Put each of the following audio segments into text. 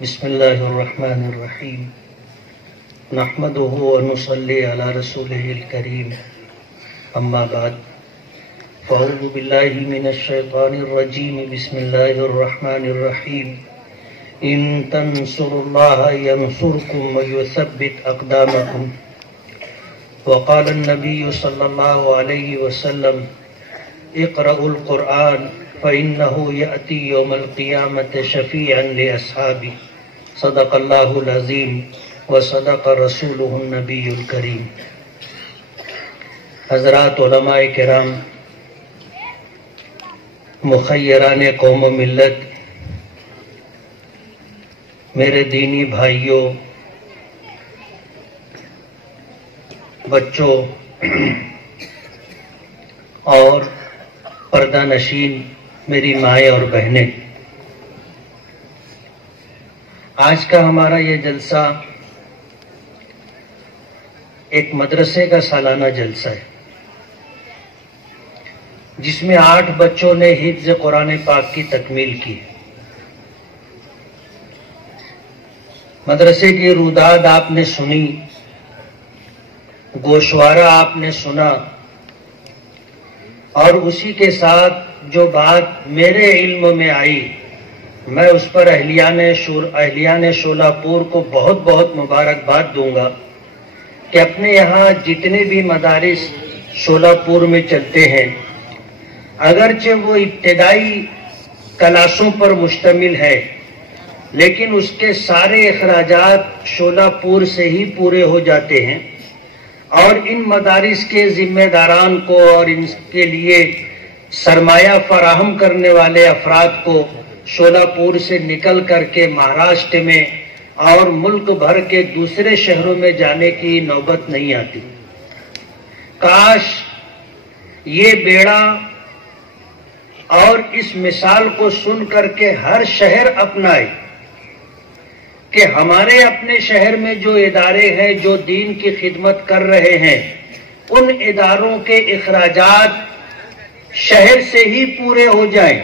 بسم اللہ الرحمن الرحیم نحمده ونصلی علی رسوله الکریم اما بعد فاعوذ باللہ من الشیطان الرجیم بسم اللہ الرحمن الرحیم ان تنصروا اللہ ینصرکم ویثبت اقدامکم وقال النبی صلی اللہ علیہ وسلم اقرأوا القرآن فإنه يأتي يوم القيامة شفيعا لأصحابه صدق الله العظيم وصدق رسوله النبي الكريم. حضرات علماء کرام، مخیران قوم و ملت، میرے دینی بھائیوں، بچوں اور پردہ نشین میری مائیں اور بہنیں، آج کا ہمارا یہ جلسہ ایک مدرسے کا سالانہ جلسہ ہے جس میں 8 بچوں نے حفظ قرآن پاک کی تکمیل کی. مدرسے کی روداد آپ نے سنی، گوشوارہ آپ نے سنا، اور اسی کے ساتھ جو بات میرے علم میں آئی، میں اس پر اہلیان شولہ پور کو بہت بہت مبارکباد دوں گا کہ اپنے یہاں جتنے بھی مدارس شولہ پور میں چلتے ہیں، اگرچہ وہ ابتدائی کلاسوں پر مشتمل ہے، لیکن اس کے سارے اخراجات شولہ پور سے ہی پورے ہو جاتے ہیں، اور ان مدارس کے ذمہ داران کو اور ان کے لیے سرمایہ فراہم کرنے والے افراد کو شولہ پور سے نکل کر کے مہاراشٹر میں اور ملک بھر کے دوسرے شہروں میں جانے کی نوبت نہیں آتی. کاش یہ بیڑا اور اس مثال کو سن کر کے ہر شہر اپنائے کہ ہمارے اپنے شہر میں جو ادارے ہیں جو دین کی خدمت کر رہے ہیں، ان اداروں کے اخراجات شہر سے ہی پورے ہو جائیں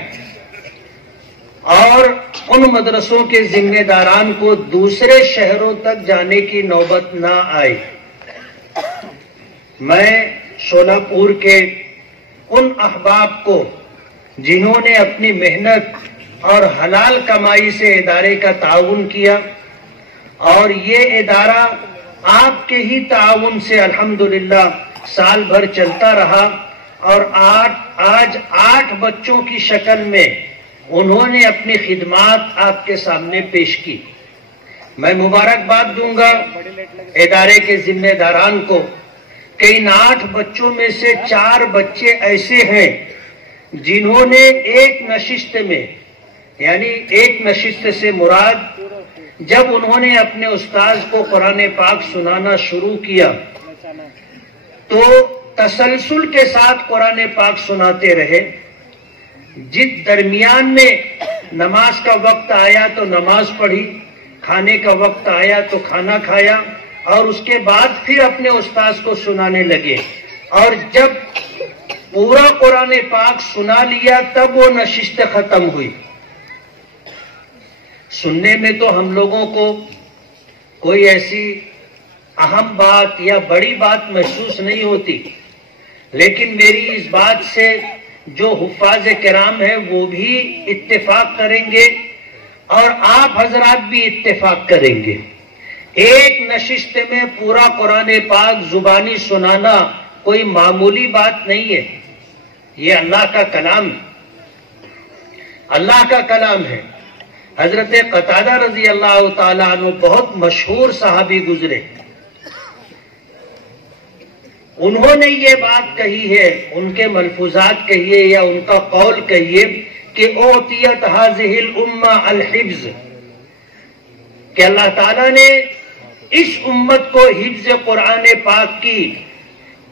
اور ان مدرسوں کے ذمہ داران کو دوسرے شہروں تک جانے کی نوبت نہ آئے. میں شولہ پور کے ان احباب کو جنہوں نے اپنی محنت اور حلال کمائی سے ادارے کا تعاون کیا، اور یہ ادارہ آپ کے ہی تعاون سے الحمدللہ سال بھر چلتا رہا، اور آج 8 بچوں کی شکل میں انہوں نے اپنی خدمات آپ کے سامنے پیش کی. میں مبارکباد دوں گا ادارے کے ذمہ داران کو کہ ان 8 بچوں میں سے 4 بچے ایسے ہیں جنہوں نے ایک نشست میں، یعنی ایک نشست سے مراد جب انہوں نے اپنے استاذ کو قرآن پاک سنانا شروع کیا تو تسلسل کے ساتھ قرآن پاک سناتے رہے. جس درمیان میں نماز کا وقت آیا تو نماز پڑھی، کھانے کا وقت آیا تو کھانا کھایا، اور اس کے بعد پھر اپنے استاذ کو سنانے لگے، اور جب پورا قرآن پاک سنا لیا تب وہ نشست ختم ہوئی. سننے میں تو ہم لوگوں کو کوئی ایسی اہم بات یا بڑی بات محسوس نہیں ہوتی، لیکن میری اس بات سے جو حفاظ کرام ہیں وہ بھی اتفاق کریں گے اور آپ حضرات بھی اتفاق کریں گے. ایک نشست میں پورا قرآن پاک زبانی سنانا کوئی معمولی بات نہیں ہے. یہ اللہ کا کلام ہے، اللہ کا کلام ہے. حضرت قتادہ رضی اللہ تعالیٰ عنہ بہت مشہور صحابی گزرے، انہوں نے یہ بات کہی ہے، ان کے ملفوظات کہیے یا ان کا قول کہیے کہ اوتیت ہذہ الامہ الحفظ، کہ اللہ تعالیٰ نے اس امت کو حفظ قرآن پاک کی،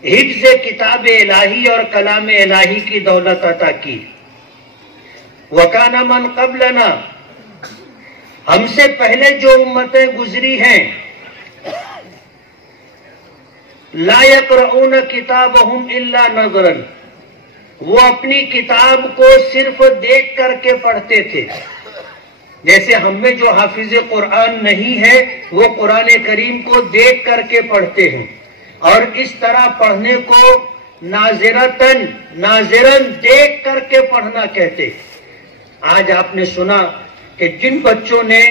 حفظ کتاب الہی اور کلام الہی کی دولت عطا کی. وَكَانَ مَنْ قَبْلَنَا، ہم سے پہلے جو امتیں گزری ہیں، لا يقرؤون کتابهم الا نظرا، وہ اپنی کتاب کو صرف دیکھ کر کے پڑھتے تھے. جیسے ہم میں جو حافظ قرآن نہیں ہے وہ قرآن کریم کو دیکھ کر کے پڑھتے ہیں، اور اس طرح پڑھنے کو ناظرن دیکھ کر کے پڑھنا کہتے ہیں۔ آج آپ نے سنا کہ جن بچوں نے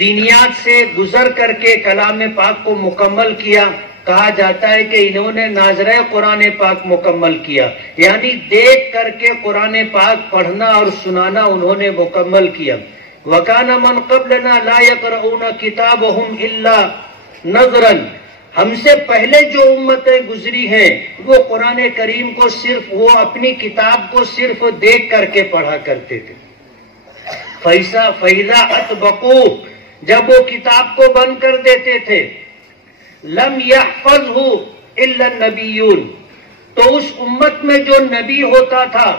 دینیات سے گزر کر کے کلام پاک کو مکمل کیا، کہا جاتا ہے کہ انہوں نے ناظرہ قرآن پاک مکمل کیا، یعنی دیکھ کر کے قرآن پاک پڑھنا اور سنانا انہوں نے مکمل کیا۔ وَكَانَ مَنْ قَبْلَنَا لَا يَقْرَؤُونَ كِتَابَهُمْ إِلَّا نَظْرًا، ہم سے پہلے جو امتیں گزری ہیں وہ قرآن کریم کو صرف وہ اپنی کتاب کو صرف دیکھ کر کے پڑھا کرتے تھے۔ فَإِذَا أَطْبَقُوا، جب وہ کتاب کو بند کر دیتے تھے، لم يحفظه الا النبیون، تو اس امت میں جو نبی ہوتا تھا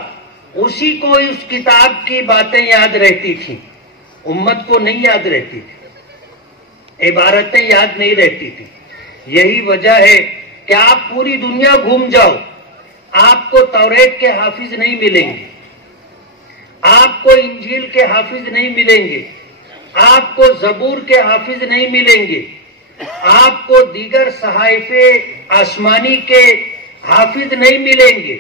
اسی کو اس کتاب کی باتیں یاد رہتی تھیں، امت کو نہیں یاد رہتی تھی، عبارتیں یاد نہیں رہتی تھی۔ یہی وجہ ہے کہ آپ پوری دنیا گھوم جاؤ، آپ کو توریت کے حافظ نہیں ملیں گے، آپ کو انجیل کے حافظ نہیں ملیں گے، آپ کو زبور کے حافظ نہیں ملیں گے، آپ کو دیگر صحائف آسمانی کے حافظ نہیں ملیں گے۔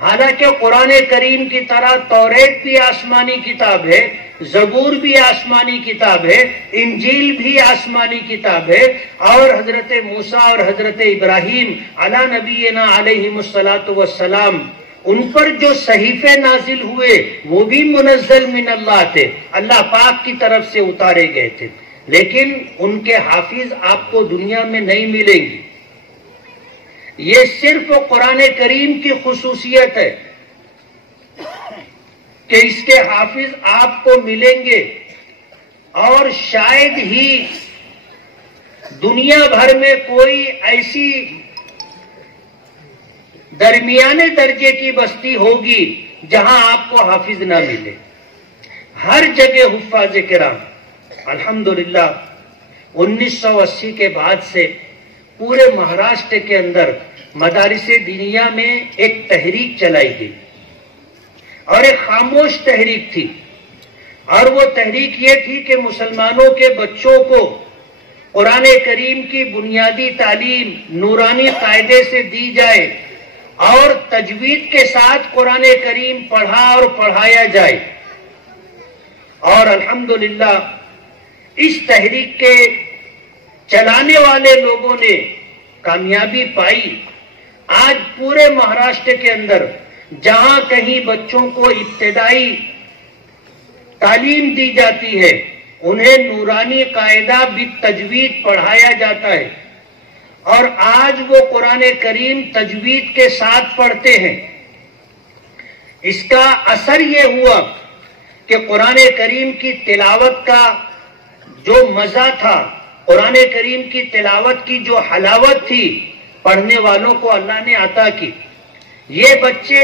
حالانکہ قرآن کریم کی طرح توریت بھی آسمانی کتاب ہے، زبور بھی آسمانی کتاب ہے، انجیل بھی آسمانی کتاب ہے، اور حضرت موسیٰ اور حضرت ابراہیم علی نبینا علیہم الصلاۃ والسلام ان پر جو صحیفے نازل ہوئے وہ بھی منزل من اللہ تھے، اللہ پاک کی طرف سے اتارے گئے تھے، لیکن ان کے حافظ آپ کو دنیا میں نہیں ملیں گے۔ یہ صرف قرآن کریم کی خصوصیت ہے کہ اس کے حافظ آپ کو ملیں گے، اور شاید ہی دنیا بھر میں کوئی ایسی درمیانے درجے کی بستی ہوگی جہاں آپ کو حافظ نہ ملے۔ ہر جگہ حفاظ کرام۔ الحمدللہ 1980 کے بعد سے پورے مہاراشٹر کے اندر مدارس دینیا میں ایک تحریک چلائی گئی، اور ایک خاموش تحریک تھی، اور وہ تحریک یہ تھی کہ مسلمانوں کے بچوں کو قرآن کریم کی بنیادی تعلیم نورانی قاعدے سے دی جائے، اور تجوید کے ساتھ قرآن کریم پڑھا اور پڑھایا جائے۔ اور الحمدللہ اس تحریک کے چلانے والے لوگوں نے کامیابی پائی۔ آج پورے مہاراشٹر کے اندر جہاں کہیں بچوں کو ابتدائی تعلیم دی جاتی ہے انہیں نورانی قاعدہ بالتجوید پڑھایا جاتا ہے، اور آج وہ قرآن کریم تجوید کے ساتھ پڑھتے ہیں۔ اس کا اثر یہ ہوا کہ قرآن کریم کی تلاوت کا جو مزہ تھا، قرآن کریم کی تلاوت کی جو حلاوت تھی، پڑھنے والوں کو اللہ نے عطا کی۔ یہ بچے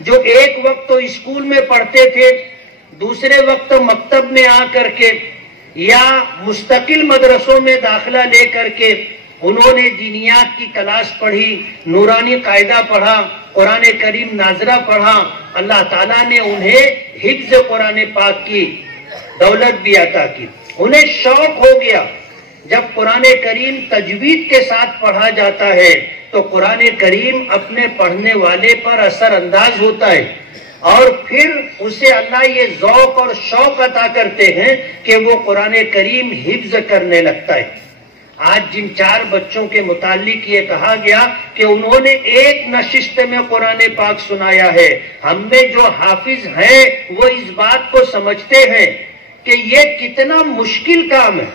جو ایک وقت تو اسکول میں پڑھتے تھے، دوسرے وقت مکتب میں آ کر کے یا مستقل مدرسوں میں داخلہ لے کر کے انہوں نے دینیات کی کلاس پڑھی، نورانی قاعدہ پڑھا، قرآن کریم ناظرہ پڑھا، اللہ تعالیٰ نے انہیں حفظ قرآن پاک کی دولت بھی عطا کی۔ انہیں شوق ہو گیا، جب قرآن کریم تجوید کے ساتھ پڑھا جاتا ہے تو قرآن کریم اپنے پڑھنے والے پر اثر انداز ہوتا ہے، اور پھر اسے اللہ یہ ذوق اور شوق عطا کرتے ہیں کہ وہ قرآن کریم حفظ کرنے لگتا ہے۔ آج جن 4 بچوں کے متعلق یہ کہا گیا کہ انہوں نے ایک نشست میں قرآن پاک سنایا ہے، ہم میں جو حافظ ہیں وہ اس بات کو سمجھتے ہیں کہ یہ کتنا مشکل کام ہے۔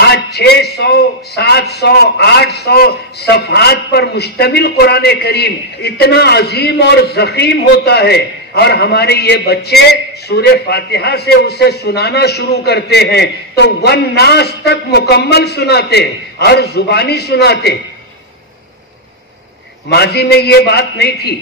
آج 600 700 800 صفحات پر مشتمل قرآن کریم اتنا عظیم اور ضخیم ہوتا ہے، اور ہمارے یہ بچے سورہ فاتحہ سے اسے سنانا شروع کرتے ہیں تو والناس تک مکمل سناتے ہیں اور زبانی سناتے۔ ماضی میں یہ بات نہیں تھی،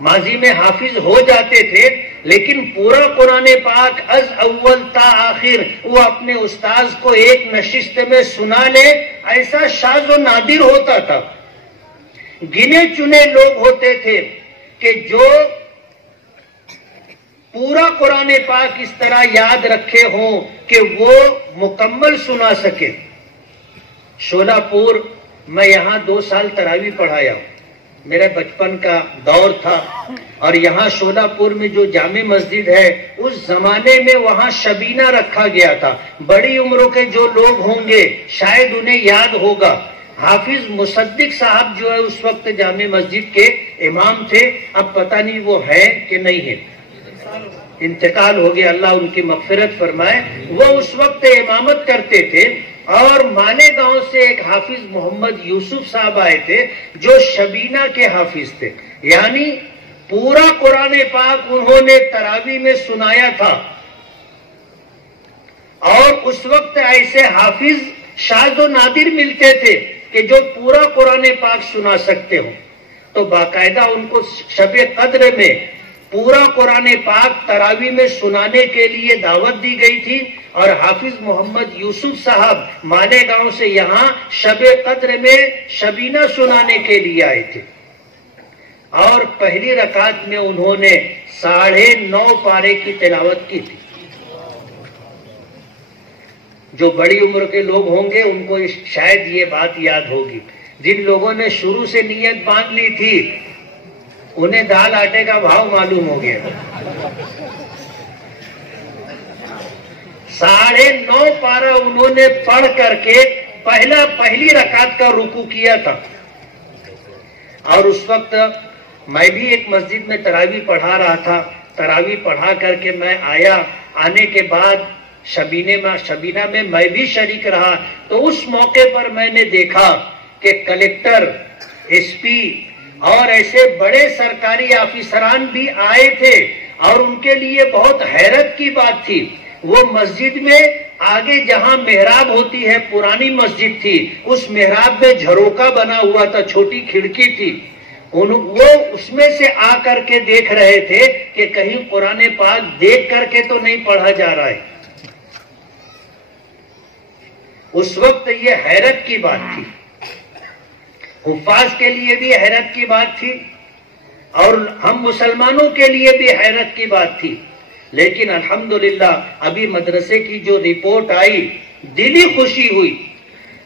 ماضی میں حافظ ہو جاتے تھے، لیکن پورا قرآن پاک از اول تا آخر وہ اپنے استاذ کو ایک نشست میں سنا لے، ایسا شاذ و نادر ہوتا تھا۔ گنے چنے لوگ ہوتے تھے کہ جو پورا قرآن پاک اس طرح یاد رکھے ہوں کہ وہ مکمل سنا سکے. شولہ پور میں یہاں 2 سال تراویح پڑھایا ہوں، میرے بچپن کا دور تھا. اور یہاں شولہ پور میں جو جامع مسجد ہے اس زمانے میں وہاں شبینہ رکھا گیا تھا. بڑی عمروں کے جو لوگ ہوں گے شاید انہیں یاد ہوگا، حافظ مصدق صاحب جو ہے اس وقت جامع مسجد کے امام تھے. اب پتہ نہیں وہ ہیں کہ نہیں ہیں، انتقال ہو گیا، اللہ ان کی مغفرت فرمائے. وہ اس وقت امامت کرتے تھے. اور مانے گاؤں سے ایک حافظ محمد یوسف صاحب آئے تھے جو شبینہ کے حافظ تھے، یعنی پورا قرآن پاک انہوں نے تراویح میں سنایا تھا. اور اس وقت ایسے حافظ شاذ و نادر ملتے تھے کہ جو پورا قرآن پاک سنا سکتے ہوں. تو باقاعدہ ان کو شب قدر میں پورا قرآن پاک تراویح میں سنانے کے لیے دعوت دی گئی تھی. اور حافظ محمد یوسف صاحب مانے گاؤں سے یہاں شب قدر میں شبینہ سنانے کے لیے آئے تھے. اور پہلی رکعت میں انہوں نے 9.5 پارے کی تلاوت کی تھی. جو بڑی عمر کے لوگ ہوں گے ان کو شاید یہ بات یاد ہوگی. جن لوگوں نے شروع سے نیت باندھ لی تھی انہیں دال آٹے کا بھاؤ معلوم ہو گیا. 9.5 پارہ انہوں نے پڑھ کر کے پہلی رکعت کا رکوع کیا تھا. اور اس وقت میں بھی ایک مسجد میں تراویح پڑھا رہا تھا. تراویح پڑھا کر کے میں آیا. آنے کے بعد شبینہ میں میں بھی شریک رہا. تو اس موقع پر میں نے دیکھا کہ کلکٹر، ایس پی اور ایسے بڑے سرکاری افسران بھی آئے تھے. اور ان کے لیے بہت حیرت کی بات تھی، وہ مسجد میں آگے جہاں محراب ہوتی ہے، پرانی مسجد تھی، اس محراب میں جھروکا بنا ہوا تھا، چھوٹی کھڑکی تھی. وہ اس میں سے آ کر کے دیکھ رہے تھے کہ کہیں قرآن پاک دیکھ کر کے تو نہیں پڑھا جا رہا ہے. اس وقت یہ حیرت کی بات تھی، حفاظ کے لیے بھی حیرت کی بات تھی اور ہم مسلمانوں کے لیے بھی حیرت کی بات تھی. لیکن الحمدللہ ابھی مدرسے کی جو رپورٹ آئی دلی خوشی ہوئی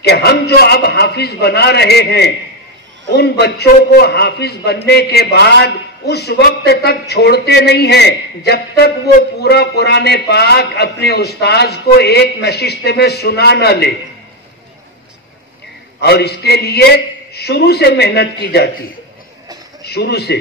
کہ ہم جو اب حافظ بنا رہے ہیں ان بچوں کو حافظ بننے کے بعد اس وقت تک چھوڑتے نہیں ہیں جب تک وہ پورا قرآن پاک اپنے استاذ کو ایک نشست میں سنا نہ لے. اور اس کے لیے شروع سے محنت کی جاتی ہے. شروع سے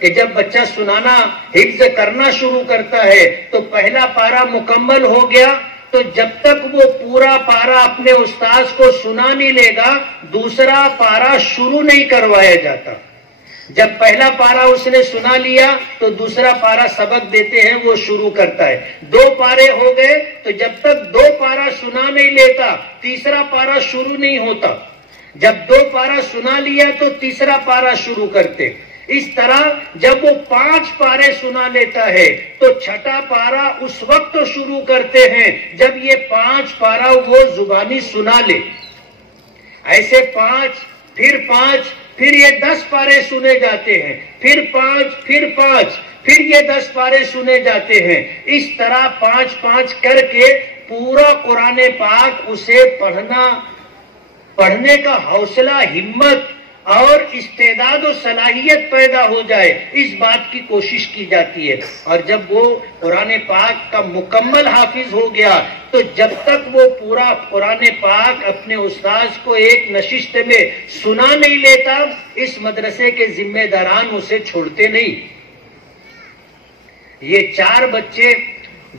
کہ جب بچہ سنانا حفظ کرنا شروع کرتا ہے تو پہلا پارہ مکمل ہو گیا تو جب تک وہ پورا پارہ اپنے استاذ کو سنا نہیں لے گا دوسرا پارہ شروع نہیں کروایا جاتا. جب پہلا پارہ اس نے سنا لیا تو دوسرا پارہ سبق دیتے ہیں وہ شروع کرتا ہے. 2 پارے ہو گئے تو جب تک 2 پارہ سنا نہیں لیتا تیسرا پارہ شروع نہیں ہوتا. جب 2 پارہ سنا لیا تو تیسرا پارہ شروع کرتے. اس طرح جب وہ 5 پارے سنا لیتا ہے تو چھٹا پارہ اس وقت شروع کرتے ہیں جب یہ 5 پارہ وہ زبانی سنا لے. ایسے 5 پھر یہ 10 پارے سنے جاتے ہیں، پھر 5 پھر یہ 10 پارے سنے جاتے ہیں. اس طرح 5 کر کے پورا قرآن پاک اسے پڑھنے کا حوصلہ، ہمت اور استعداد و صلاحیت پیدا ہو جائے اس بات کی کوشش کی جاتی ہے. اور جب وہ قرآن پاک کا مکمل حافظ ہو گیا تو جب تک وہ پورا قرآن پاک اپنے استاذ کو ایک نشست میں سنا نہیں لیتا اس مدرسے کے ذمہ داران اسے چھوڑتے نہیں. یہ 4 بچے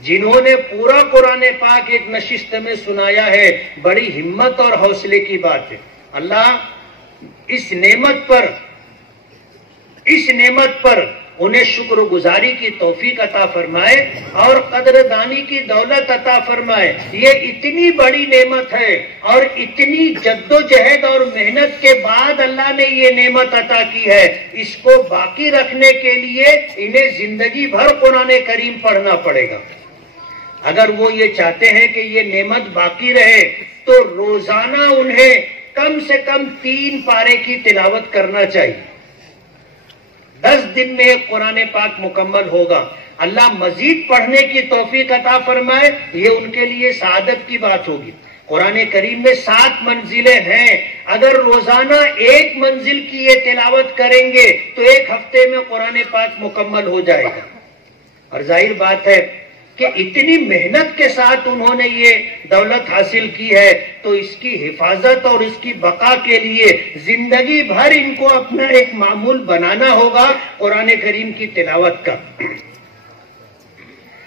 جنہوں نے پورا قرآن پاک ایک نشست میں سنایا ہے بڑی ہمت اور حوصلے کی بات ہے. اللہ اس نعمت پر انہیں شکر گزاری کی توفیق عطا فرمائے اور قدردانی کی دولت عطا فرمائے. یہ اتنی بڑی نعمت ہے اور اتنی جد و جہد اور محنت کے بعد اللہ نے یہ نعمت عطا کی ہے. اس کو باقی رکھنے کے لیے انہیں زندگی بھر قرآن کریم پڑھنا پڑے گا. اگر وہ یہ چاہتے ہیں کہ یہ نعمت باقی رہے تو روزانہ انہیں کم سے کم 3 پارے کی تلاوت کرنا چاہیے. 10 دن میں ایک قرآن پاک مکمل ہوگا. اللہ مزید پڑھنے کی توفیق عطا فرمائے، یہ ان کے لیے سعادت کی بات ہوگی. قرآن کریم میں 7 منزلیں ہیں. اگر روزانہ ایک منزل کی یہ تلاوت کریں گے تو ایک ہفتے میں قرآن پاک مکمل ہو جائے گا. اور ظاہر بات ہے کہ اتنی محنت کے ساتھ انہوں نے یہ دولت حاصل کی ہے، تو اس کی حفاظت اور اس کی بقا کے لیے زندگی بھر ان کو اپنا ایک معمول بنانا ہوگا قرآن کریم کی تلاوت کا.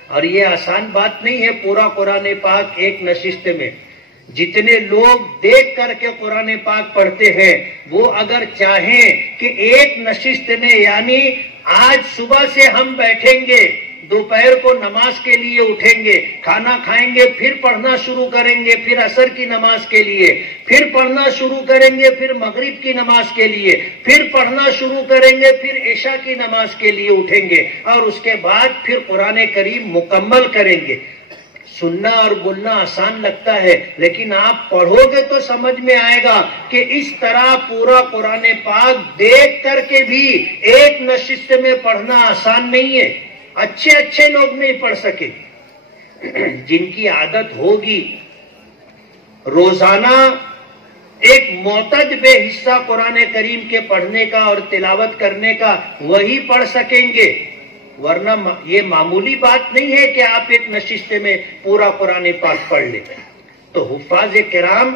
اور یہ آسان بات نہیں ہے پورا قرآن پاک ایک نشست میں. جتنے لوگ دیکھ کر کے قرآن پاک پڑھتے ہیں، وہ اگر چاہیں کہ ایک نشست میں، یعنی آج صبح سے ہم بیٹھیں گے، دوپہر کو نماز کے لیے اٹھیں گے، کھانا کھائیں گے، پھر پڑھنا شروع کریں گے، پھر عصر کی نماز کے لیے پھر پڑھنا شروع کریں گے، پھر مغرب کی نماز کے لیے پھر پڑھنا شروع کریں گے، پھر عشاء کی نماز کے لیے اٹھیں گے، اور اس کے بعد پھر قرآن کریم مکمل کریں گے. سننا اور بولنا آسان لگتا ہے، لیکن آپ پڑھو گے تو سمجھ میں آئے گا کہ اس طرح پورا قرآن پاک دیکھ کر کے بھی ایک نشست میں پڑھنا آسان نہیں ہے. اچھے لوگ نہیں پڑھ سکے. جن کی عادت ہوگی روزانہ ایک معتد بے حصہ قرآن کریم کے پڑھنے کا اور تلاوت کرنے کا، وہی پڑھ سکیں گے. ورنہ یہ معمولی بات نہیں ہے کہ آپ ایک نشست میں پورا قرآن پاک پڑھ لیں. تو حفاظ کرام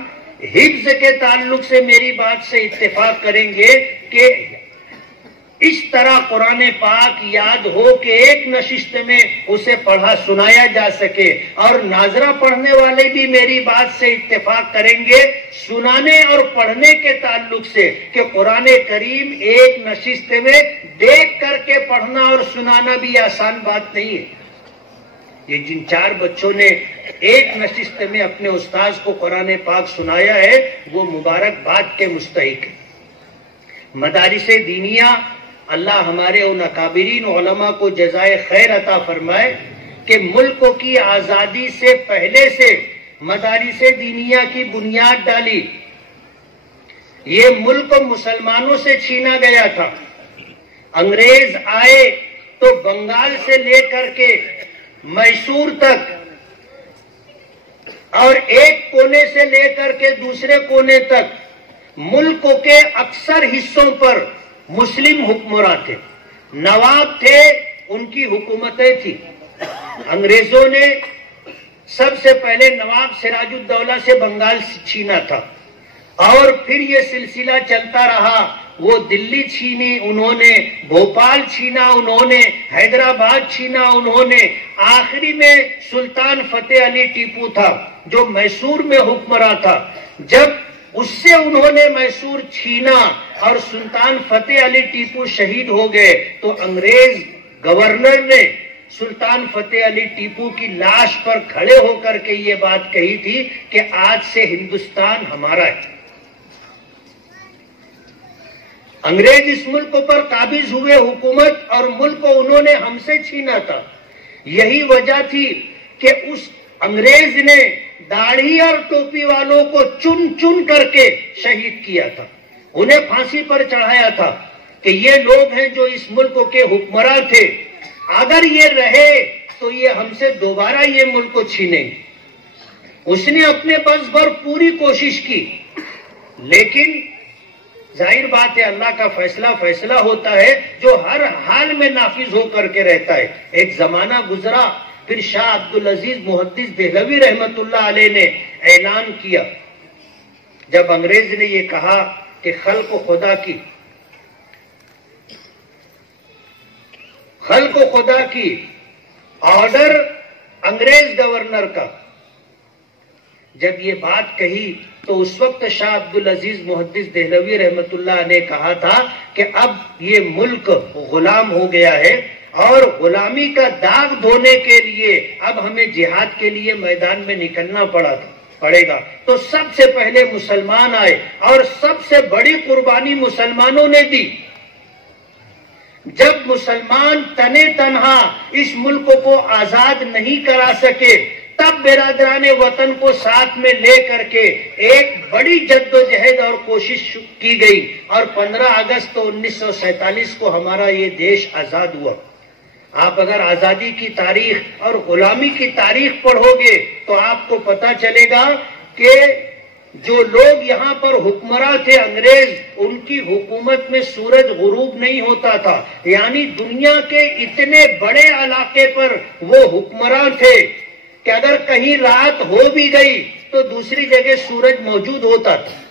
حفظ کے تعلق سے میری بات سے اتفاق کریں گے کہ اس طرح قرآن پاک یاد ہو کہ ایک نشست میں اسے پڑھا سنایا جا سکے. اور ناظرہ پڑھنے والے بھی میری بات سے اتفاق کریں گے سنانے اور پڑھنے کے تعلق سے کہ قرآن کریم ایک نشست میں دیکھ کر کے پڑھنا اور سنانا بھی آسان بات نہیں ہے. یہ جن 4 بچوں نے ایک نشست میں اپنے استاذ کو قرآن پاک سنایا ہے، وہ مبارک بات کے مستحق ہے. مدارس دینیہ، اللہ ہمارے ان اکابرین علماء کو جزائے خیر عطا فرمائے کہ ملک کی آزادی سے پہلے سے مدارس دینیہ کی بنیاد ڈالی. یہ ملک مسلمانوں سے چھینا گیا تھا. انگریز آئے تو بنگال سے لے کر کے میسور تک اور ایک کونے سے لے کر کے دوسرے کونے تک ملک کے اکثر حصوں پر مسلم حکمراں تھے، نواب تھے، ان کی حکومتیں تھی. انگریزوں نے سب سے پہلے نواب سراج الدولہ سے بنگال چھینا تھا، اور پھر یہ سلسلہ چلتا رہا. وہ دلی چھینی انہوں نے، بھوپال چھینا انہوں نے، حیدرآباد چھینا انہوں نے. آخری میں سلطان فتح علی ٹیپو تھا جو میسور میں حکمراں تھا. جب اس سے انہوں نے میسور چھینا اور سلطان فتح علی ٹیپو شہید ہو گئے تو انگریز گورنر نے سلطان فتح علی ٹیپو کی لاش پر کھڑے ہو کر کے یہ بات کہی تھی کہ آج سے ہندوستان ہمارا ہے. انگریز اس ملک پر قابض ہوئے حکومت، اور ملک کو انہوں نے ہم سے چھینا تھا. یہی وجہ تھی کہ اس انگریز نے داڑھی اور ٹوپی والوں کو چن چن کر کے شہید کیا تھا، انہیں پھانسی پر چڑھایا تھا کہ یہ لوگ ہیں جو اس ملک کے حکمراں تھے، اگر یہ رہے تو یہ ہم سے دوبارہ یہ ملک کو چھینیں گے. اس نے اپنے بس پر پوری کوشش کی، لیکن ظاہر بات ہے اللہ کا فیصلہ ہوتا ہے جو ہر حال میں نافذ ہو کر کے رہتا ہے. ایک زمانہ گزرا، پھر شاہ عبدالعزیز محدث دہلوی رحمت اللہ علیہ نے اعلان کیا. جب انگریز نے یہ کہا کہ خلق خدا کی آرڈر انگریز گورنر کا، جب یہ بات کہی تو اس وقت شاہ عبدالعزیز محدث دہلوی رحمت اللہ نے کہا تھا کہ اب یہ ملک غلام ہو گیا ہے اور غلامی کا داغ دھونے کے لیے اب ہمیں جہاد کے لیے میدان میں نکلنا پڑے گا. تو سب سے پہلے مسلمان آئے اور سب سے بڑی قربانی مسلمانوں نے دی. جب مسلمان تنے تنہا اس ملک کو آزاد نہیں کرا سکے تب برادران وطن کو ساتھ میں لے کر کے ایک بڑی جدوجہد اور کوشش کی گئی اور 15 اگست 1947 کو ہمارا یہ دیش آزاد ہوا۔ آپ اگر آزادی کی تاریخ اور غلامی کی تاریخ پڑھو گے تو آپ کو پتا چلے گا کہ جو لوگ یہاں پر حکمراں تھے انگریز، ان کی حکومت میں سورج غروب نہیں ہوتا تھا، یعنی دنیا کے اتنے بڑے علاقے پر وہ حکمراں تھے کہ اگر کہیں رات ہو بھی گئی تو دوسری جگہ سورج موجود ہوتا تھا۔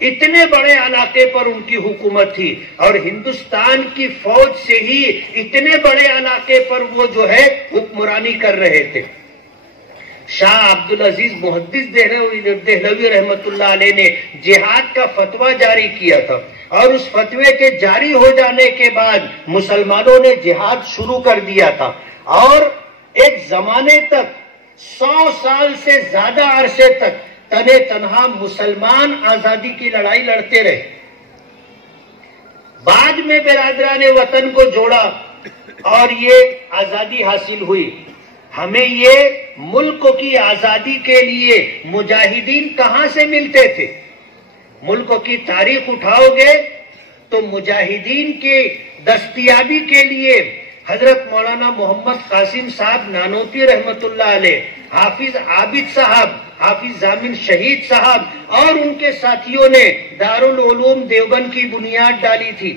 اتنے بڑے علاقے پر ان کی حکومت تھی اور ہندوستان کی فوج سے ہی اتنے بڑے علاقے پر وہ جو ہے حکمرانی کر رہے تھے۔ شاہ عبدالعزیز محدث دہلوی رحمت اللہ علیہ نے جہاد کا فتویٰ جاری کیا تھا اور اس فتوے کے جاری ہو جانے کے بعد مسلمانوں نے جہاد شروع کر دیا تھا اور ایک زمانے تک 100 سال سے زیادہ عرصے تک تنے تنہا مسلمان آزادی کی لڑائی لڑتے رہے۔ بعد میں برادران وطن کو جوڑا اور یہ آزادی حاصل ہوئی۔ ہمیں یہ ملک کی آزادی کے لیے مجاہدین کہاں سے ملتے تھے؟ ملک کی تاریخ اٹھاؤ گے تو مجاہدین کی دستیابی کے لیے حضرت مولانا محمد قاسم صاحب نانوتوی رحمت اللہ علیہ، حافظ عابد صاحب، حافظ ضامن شہید صاحب اور ان کے ساتھیوں نے دارالعلوم دیوبند کی بنیاد ڈالی تھی۔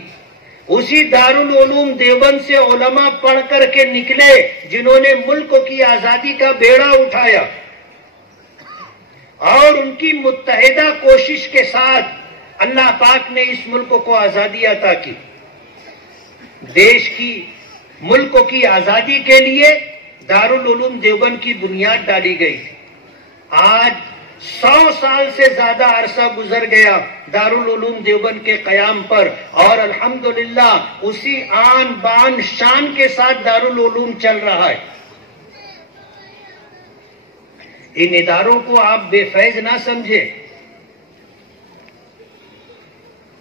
اسی دارالعلوم دیوبند سے علماء پڑھ کر کے نکلے جنہوں نے ملک کی آزادی کا بیڑا اٹھایا اور ان کی متحدہ کوشش کے ساتھ اللہ پاک نے اس ملک کو آزادی عطا کی۔ دیش کی ملک کی آزادی کے لیے دارالعلوم دیوبند کی بنیاد ڈالی گئی تھی۔ آج 100 سال سے زیادہ عرصہ گزر گیا دارالعلوم دیوبند کے قیام پر اور الحمدللہ اسی آن بان شان کے ساتھ دارالعلوم چل رہا ہے۔ ان اداروں کو آپ بے فیض نہ سمجھے،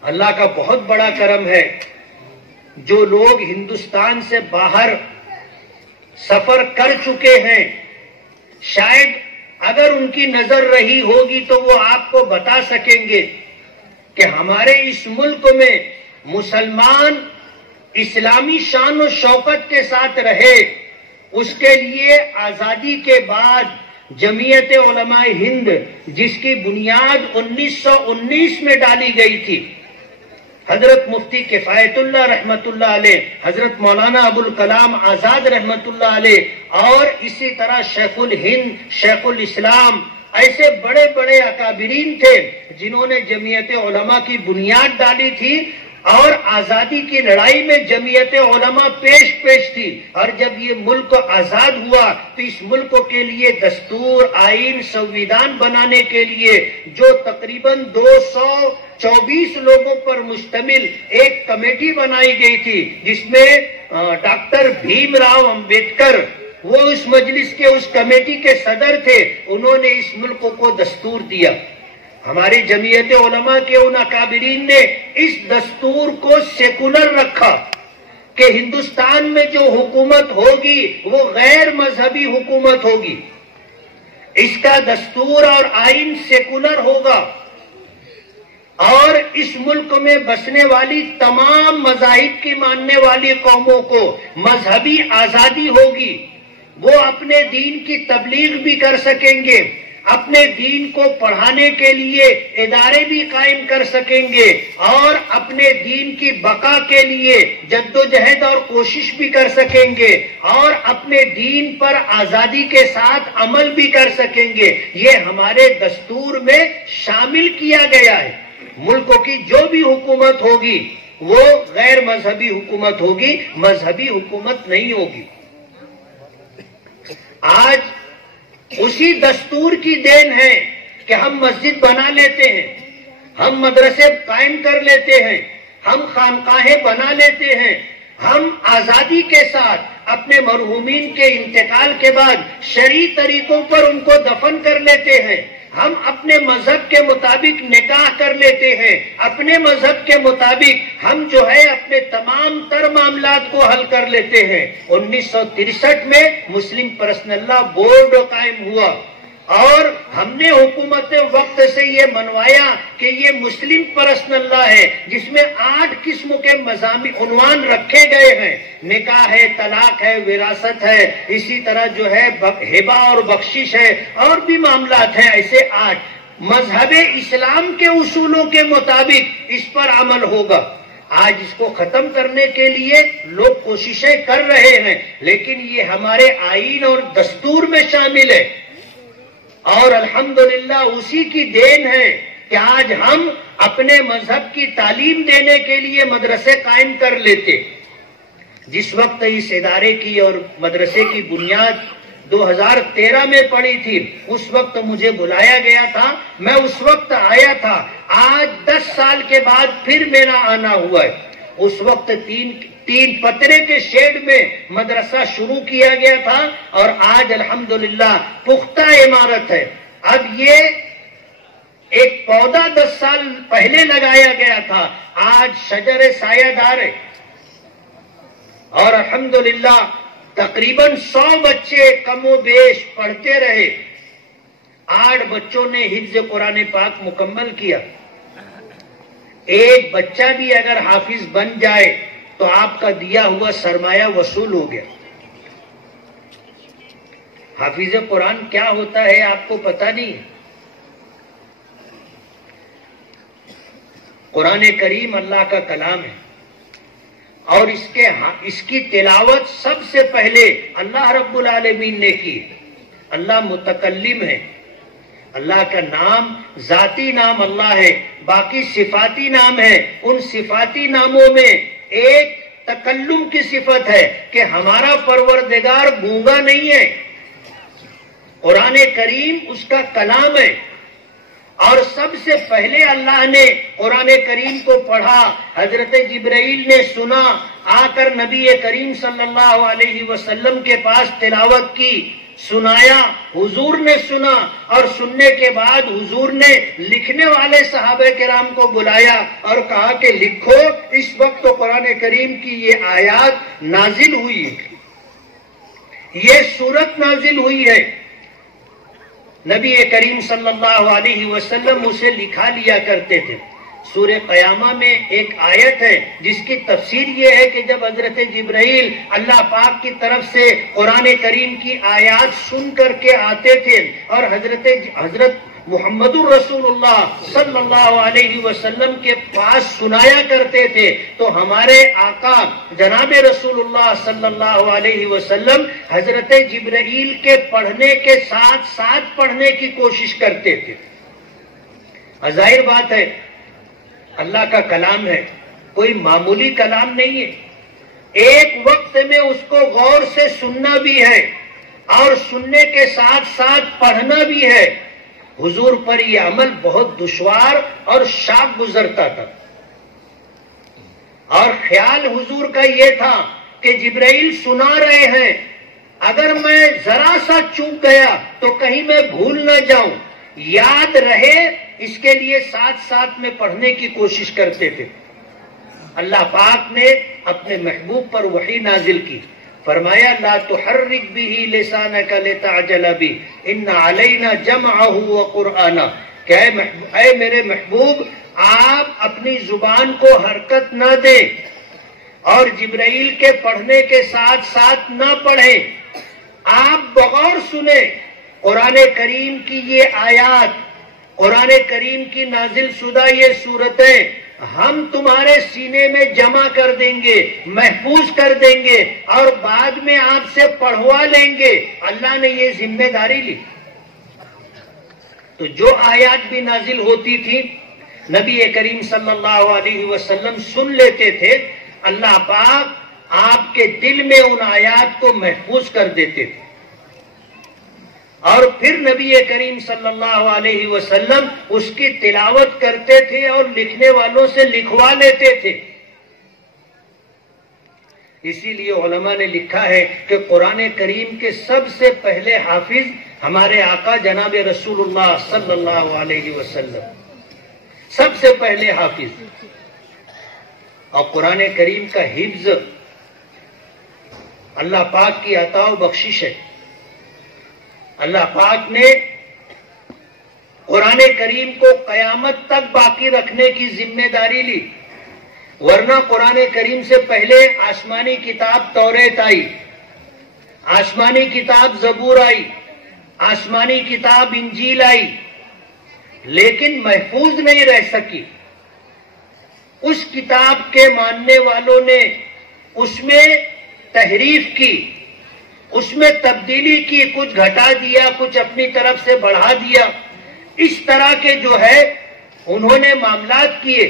اللہ کا بہت بڑا کرم ہے۔ جو لوگ ہندوستان سے باہر سفر کر چکے ہیں، شاید اگر ان کی نظر رہی ہوگی تو وہ آپ کو بتا سکیں گے کہ ہمارے اس ملک میں مسلمان اسلامی شان و شوکت کے ساتھ رہے، اس کے لیے آزادی کے بعد جمعیت علماء ہند جس کی بنیاد 1919 میں ڈالی گئی تھی، حضرت مفتی کفایت اللہ رحمت اللہ علیہ، حضرت مولانا ابوالکلام آزاد رحمت اللہ علیہ اور اسی طرح شیخ الہند، شیخ الاسلام، ایسے بڑے بڑے اکابرین تھے جنہوں نے جمعیت علماء کی بنیاد ڈالی تھی اور آزادی کی لڑائی میں جمعیت علماء پیش تھی۔ اور جب یہ ملک آزاد ہوا تو اس ملک کے لیے دستور، آئین، سنویدھان بنانے کے لیے جو تقریباً 224 لوگوں پر مشتمل ایک کمیٹی بنائی گئی تھی جس میں ڈاکٹر بھیم راؤ امبیڈکر وہ اس مجلس کے اس کمیٹی کے صدر تھے، انہوں نے اس ملک کو دستور دیا۔ ہماری جمعیت علماء کے ان اکابرین نے اس دستور کو سیکولر رکھا کہ ہندوستان میں جو حکومت ہوگی وہ غیر مذہبی حکومت ہوگی، اس کا دستور اور آئین سیکولر ہوگا اور اس ملک میں بسنے والی تمام مذاہب کی ماننے والی قوموں کو مذہبی آزادی ہوگی، وہ اپنے دین کی تبلیغ بھی کر سکیں گے، اپنے دین کو پڑھانے کے لیے ادارے بھی قائم کر سکیں گے اور اپنے دین کی بقا کے لیے جدوجہد اور کوشش بھی کر سکیں گے اور اپنے دین پر آزادی کے ساتھ عمل بھی کر سکیں گے۔ یہ ہمارے دستور میں شامل کیا گیا ہے۔ ملک کی جو بھی حکومت ہوگی وہ غیر مذہبی حکومت ہوگی، مذہبی حکومت نہیں ہوگی۔ آج اسی دستور کی دین ہے کہ ہم مسجد بنا لیتے ہیں، ہم مدرسے قائم کر لیتے ہیں، ہم خانقاہیں بنا لیتے ہیں، ہم آزادی کے ساتھ اپنے مرحومین کے انتقال کے بعد شرعی طریقوں پر ان کو دفن کر لیتے ہیں، ہم اپنے مذہب کے مطابق نکاح کر لیتے ہیں، اپنے مذہب کے مطابق ہم جو ہے اپنے تمام تر معاملات کو حل کر لیتے ہیں۔ 1963 میں مسلم پرسنل لا بورڈ قائم ہوا اور ہم نے حکومت وقت سے یہ منوایا کہ یہ مسلم پرسنل لا ہے، جس میں 8 قسم کے مضامین عنوان رکھے گئے ہیں۔ نکاح ہے، طلاق ہے، وراثت ہے، اسی طرح جو ہے ہبہ اور بخشش ہے، اور بھی معاملات ہیں ایسے 8۔ مذہب اسلام کے اصولوں کے مطابق اس پر عمل ہوگا۔ آج اس کو ختم کرنے کے لیے لوگ کوششیں کر رہے ہیں، لیکن یہ ہمارے آئین اور دستور میں شامل ہے، اور الحمدللہ اسی کی دین ہے کہ آج ہم اپنے مذہب کی تعلیم دینے کے لیے مدرسے قائم کر لیتے۔ جس وقت اس ادارے کی اور مدرسے کی بنیاد 2013 میں پڑی تھی، اس وقت مجھے بلایا گیا تھا، میں اس وقت آیا تھا۔ آج 10 سال کے بعد پھر میرا آنا ہوا ہے۔ اس وقت تین پترے کے شیڈ میں مدرسہ شروع کیا گیا تھا، اور آج الحمدللہ پختہ عمارت ہے۔ اب یہ ایک پودا 10 سال پہلے لگایا گیا تھا، آج شجر سایہ دار ہے، اور الحمدللہ تقریباً 100 بچے کم و بیش پڑھتے رہے۔ 8 بچوں نے حفظ قرآن پاک مکمل کیا۔ ایک بچہ بھی اگر حافظ بن جائے تو آپ کا دیا ہوا سرمایہ وصول ہو گیا۔ حافظ قرآن کیا ہوتا ہے آپ کو پتہ نہیں؟ قرآن کریم اللہ کا کلام ہے، اور اس کی تلاوت سب سے پہلے اللہ رب العالمین نے کی۔ اللہ متکلم ہے، اللہ کا نام ذاتی نام اللہ ہے، باقی صفاتی نام ہے۔ ان صفاتی ناموں میں ایک تکلم کی صفت ہے کہ ہمارا پروردگار گونگا نہیں ہے۔ قرآن کریم اس کا کلام ہے، اور سب سے پہلے اللہ نے قرآن کریم کو پڑھا، حضرت جبرائیل نے سنا، آ کر نبی کریم صلی اللہ علیہ وسلم کے پاس تلاوت کی، سنایا، حضور نے سنا، اور سننے کے بعد حضور نے لکھنے والے صحابہ کرام کو بلایا اور کہا کہ لکھو، اس وقت تو قرآن کریم کی یہ آیات نازل ہوئی ہے، یہ سورت نازل ہوئی ہے۔ نبی کریم صلی اللہ علیہ وسلم اسے لکھا لیا کرتے تھے۔ سورہ قیامہ میں ایک آیت ہے جس کی تفسیر یہ ہے کہ جب حضرت جبرائیل اللہ پاک کی طرف سے قرآن کریم کی آیات سن کر کے آتے تھے اور حضرت محمد الرسول اللہ صلی اللہ علیہ وسلم کے پاس سنایا کرتے تھے، تو ہمارے آقا جناب رسول اللہ صلی اللہ علیہ وسلم حضرت جبرائیل کے پڑھنے کے ساتھ ساتھ پڑھنے کی کوشش کرتے تھے۔ ظاہر بات ہے اللہ کا کلام ہے، کوئی معمولی کلام نہیں ہے، ایک وقت میں اس کو غور سے سننا بھی ہے اور سننے کے ساتھ ساتھ پڑھنا بھی ہے۔ حضور پر یہ عمل بہت دشوار اور شاق گزرتا تھا، اور خیال حضور کا یہ تھا کہ جبرائیل سنا رہے ہیں، اگر میں ذرا سا چوک گیا تو کہیں میں بھول نہ جاؤں، یاد رہے، اس کے لیے ساتھ ساتھ میں پڑھنے کی کوشش کرتے تھے۔ اللہ پاک نے اپنے محبوب پر وحی نازل کی، فرمایا لا تحرک به لسانک لتعجل به ان علینا جمعه وقرآنہ، کہ اے میرے محبوب آپ اپنی زبان کو حرکت نہ دیں اور جبرائیل کے پڑھنے کے ساتھ ساتھ نہ پڑھیں، آپ بغور سنیں قرآن کریم کی یہ آیات، قرآن کریم کی نازل شدہ یہ صورتیں ہم تمہارے سینے میں جمع کر دیں گے، محفوظ کر دیں گے، اور بعد میں آپ سے پڑھوا لیں گے۔ اللہ نے یہ ذمہ داری لی۔ تو جو آیات بھی نازل ہوتی تھی نبی کریم صلی اللہ علیہ وسلم سن لیتے تھے، اللہ پاک آپ کے دل میں ان آیات کو محفوظ کر دیتے تھے، اور پھر نبی کریم صلی اللہ علیہ وسلم اس کی تلاوت کرتے تھے اور لکھنے والوں سے لکھوا لیتے تھے۔ اسی لیے علماء نے لکھا ہے کہ قرآن کریم کے سب سے پہلے حافظ ہمارے آقا جناب رسول اللہ صلی اللہ علیہ وسلم سب سے پہلے حافظ، اور قرآن کریم کا حفظ اللہ پاک کی عطا و بخشش ہے۔ اللہ پاک نے قرآن کریم کو قیامت تک باقی رکھنے کی ذمہ داری لی، ورنہ قرآن کریم سے پہلے آسمانی کتاب توریت آئی، آسمانی کتاب زبور آئی، آسمانی کتاب انجیل آئی، لیکن محفوظ نہیں رہ سکی۔ اس کتاب کے ماننے والوں نے اس میں تحریف کی، اس میں تبدیلی کی، کچھ گھٹا دیا، کچھ اپنی طرف سے بڑھا دیا، اس طرح کے جو ہے انہوں نے معاملات کیے۔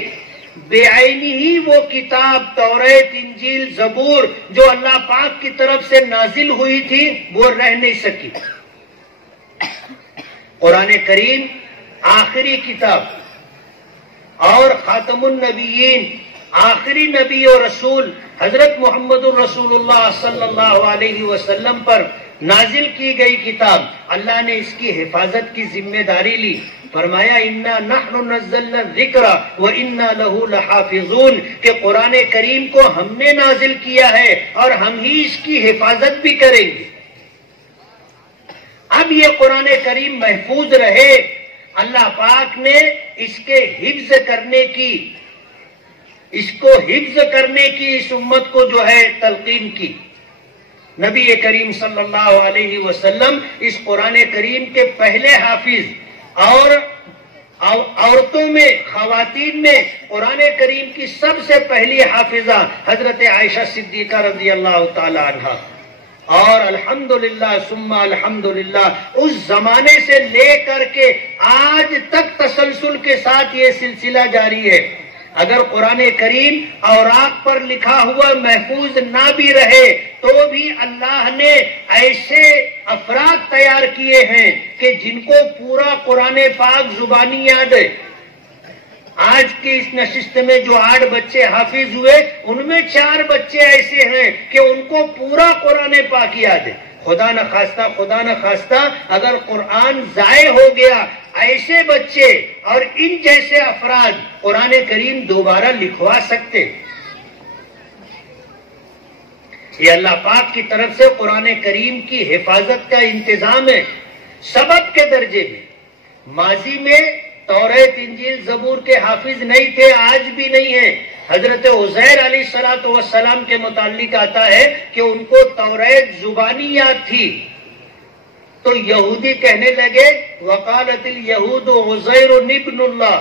بے عینی ہی وہ کتاب توریت، انجیل، زبور جو اللہ پاک کی طرف سے نازل ہوئی تھی وہ رہ نہیں سکی۔ قرآن کریم آخری کتاب اور خاتم النبیین، آخری نبی و رسول حضرت محمد الرسول اللہ صلی اللہ علیہ وسلم پر نازل کی گئی کتاب، اللہ نے اس کی حفاظت کی ذمہ داری لی۔ فرمایا انا نحن نزلنا الذکر وانا له لحافظون، کہ قرآن کریم کو ہم نے نازل کیا ہے اور ہم ہی اس کی حفاظت بھی کریں گے۔ اب یہ قرآن کریم محفوظ رہے، اللہ پاک نے اس کے حفظ کرنے کی، اس کو حفظ کرنے کی اس امت کو جو ہے تلقین کی۔ نبی کریم صلی اللہ علیہ وسلم اس قرآن کریم کے پہلے حافظ، اور عورتوں میں، خواتین میں قرآن کریم کی سب سے پہلی حافظہ حضرت عائشہ صدیقہ رضی اللہ تعالی عنہا، اور الحمدللہ ثم الحمدللہ اس زمانے سے لے کر کے آج تک تسلسل کے ساتھ یہ سلسلہ جاری ہے۔ اگر قرآن کریم اوراق پر لکھا ہوا محفوظ نہ بھی رہے تو بھی اللہ نے ایسے افراد تیار کیے ہیں کہ جن کو پورا قرآن پاک زبانی یاد ہے۔ آج کی اس نشست میں جو 8 بچے حافظ ہوئے، ان میں 4 بچے ایسے ہیں کہ ان کو پورا قرآن پاک یاد ہے۔ خدا نہ خواستہ اگر قرآن ضائع ہو گیا، ایسے بچے اور ان جیسے افراد قرآن کریم دوبارہ لکھوا سکتے۔ یہ اللہ پاک کی طرف سے قرآن کریم کی حفاظت کا انتظام ہے۔ سبب کے درجے میں ماضی میں توریت، انجیل، زبور کے حافظ نہیں تھے، آج بھی نہیں ہیں۔ حضرت عزیر علیہ السلام کے متعلق آتا ہے کہ ان کو توریت زبانی یاد تھی، تو یہودی کہنے لگے وقالت الیہود عزیر ابن اللہ،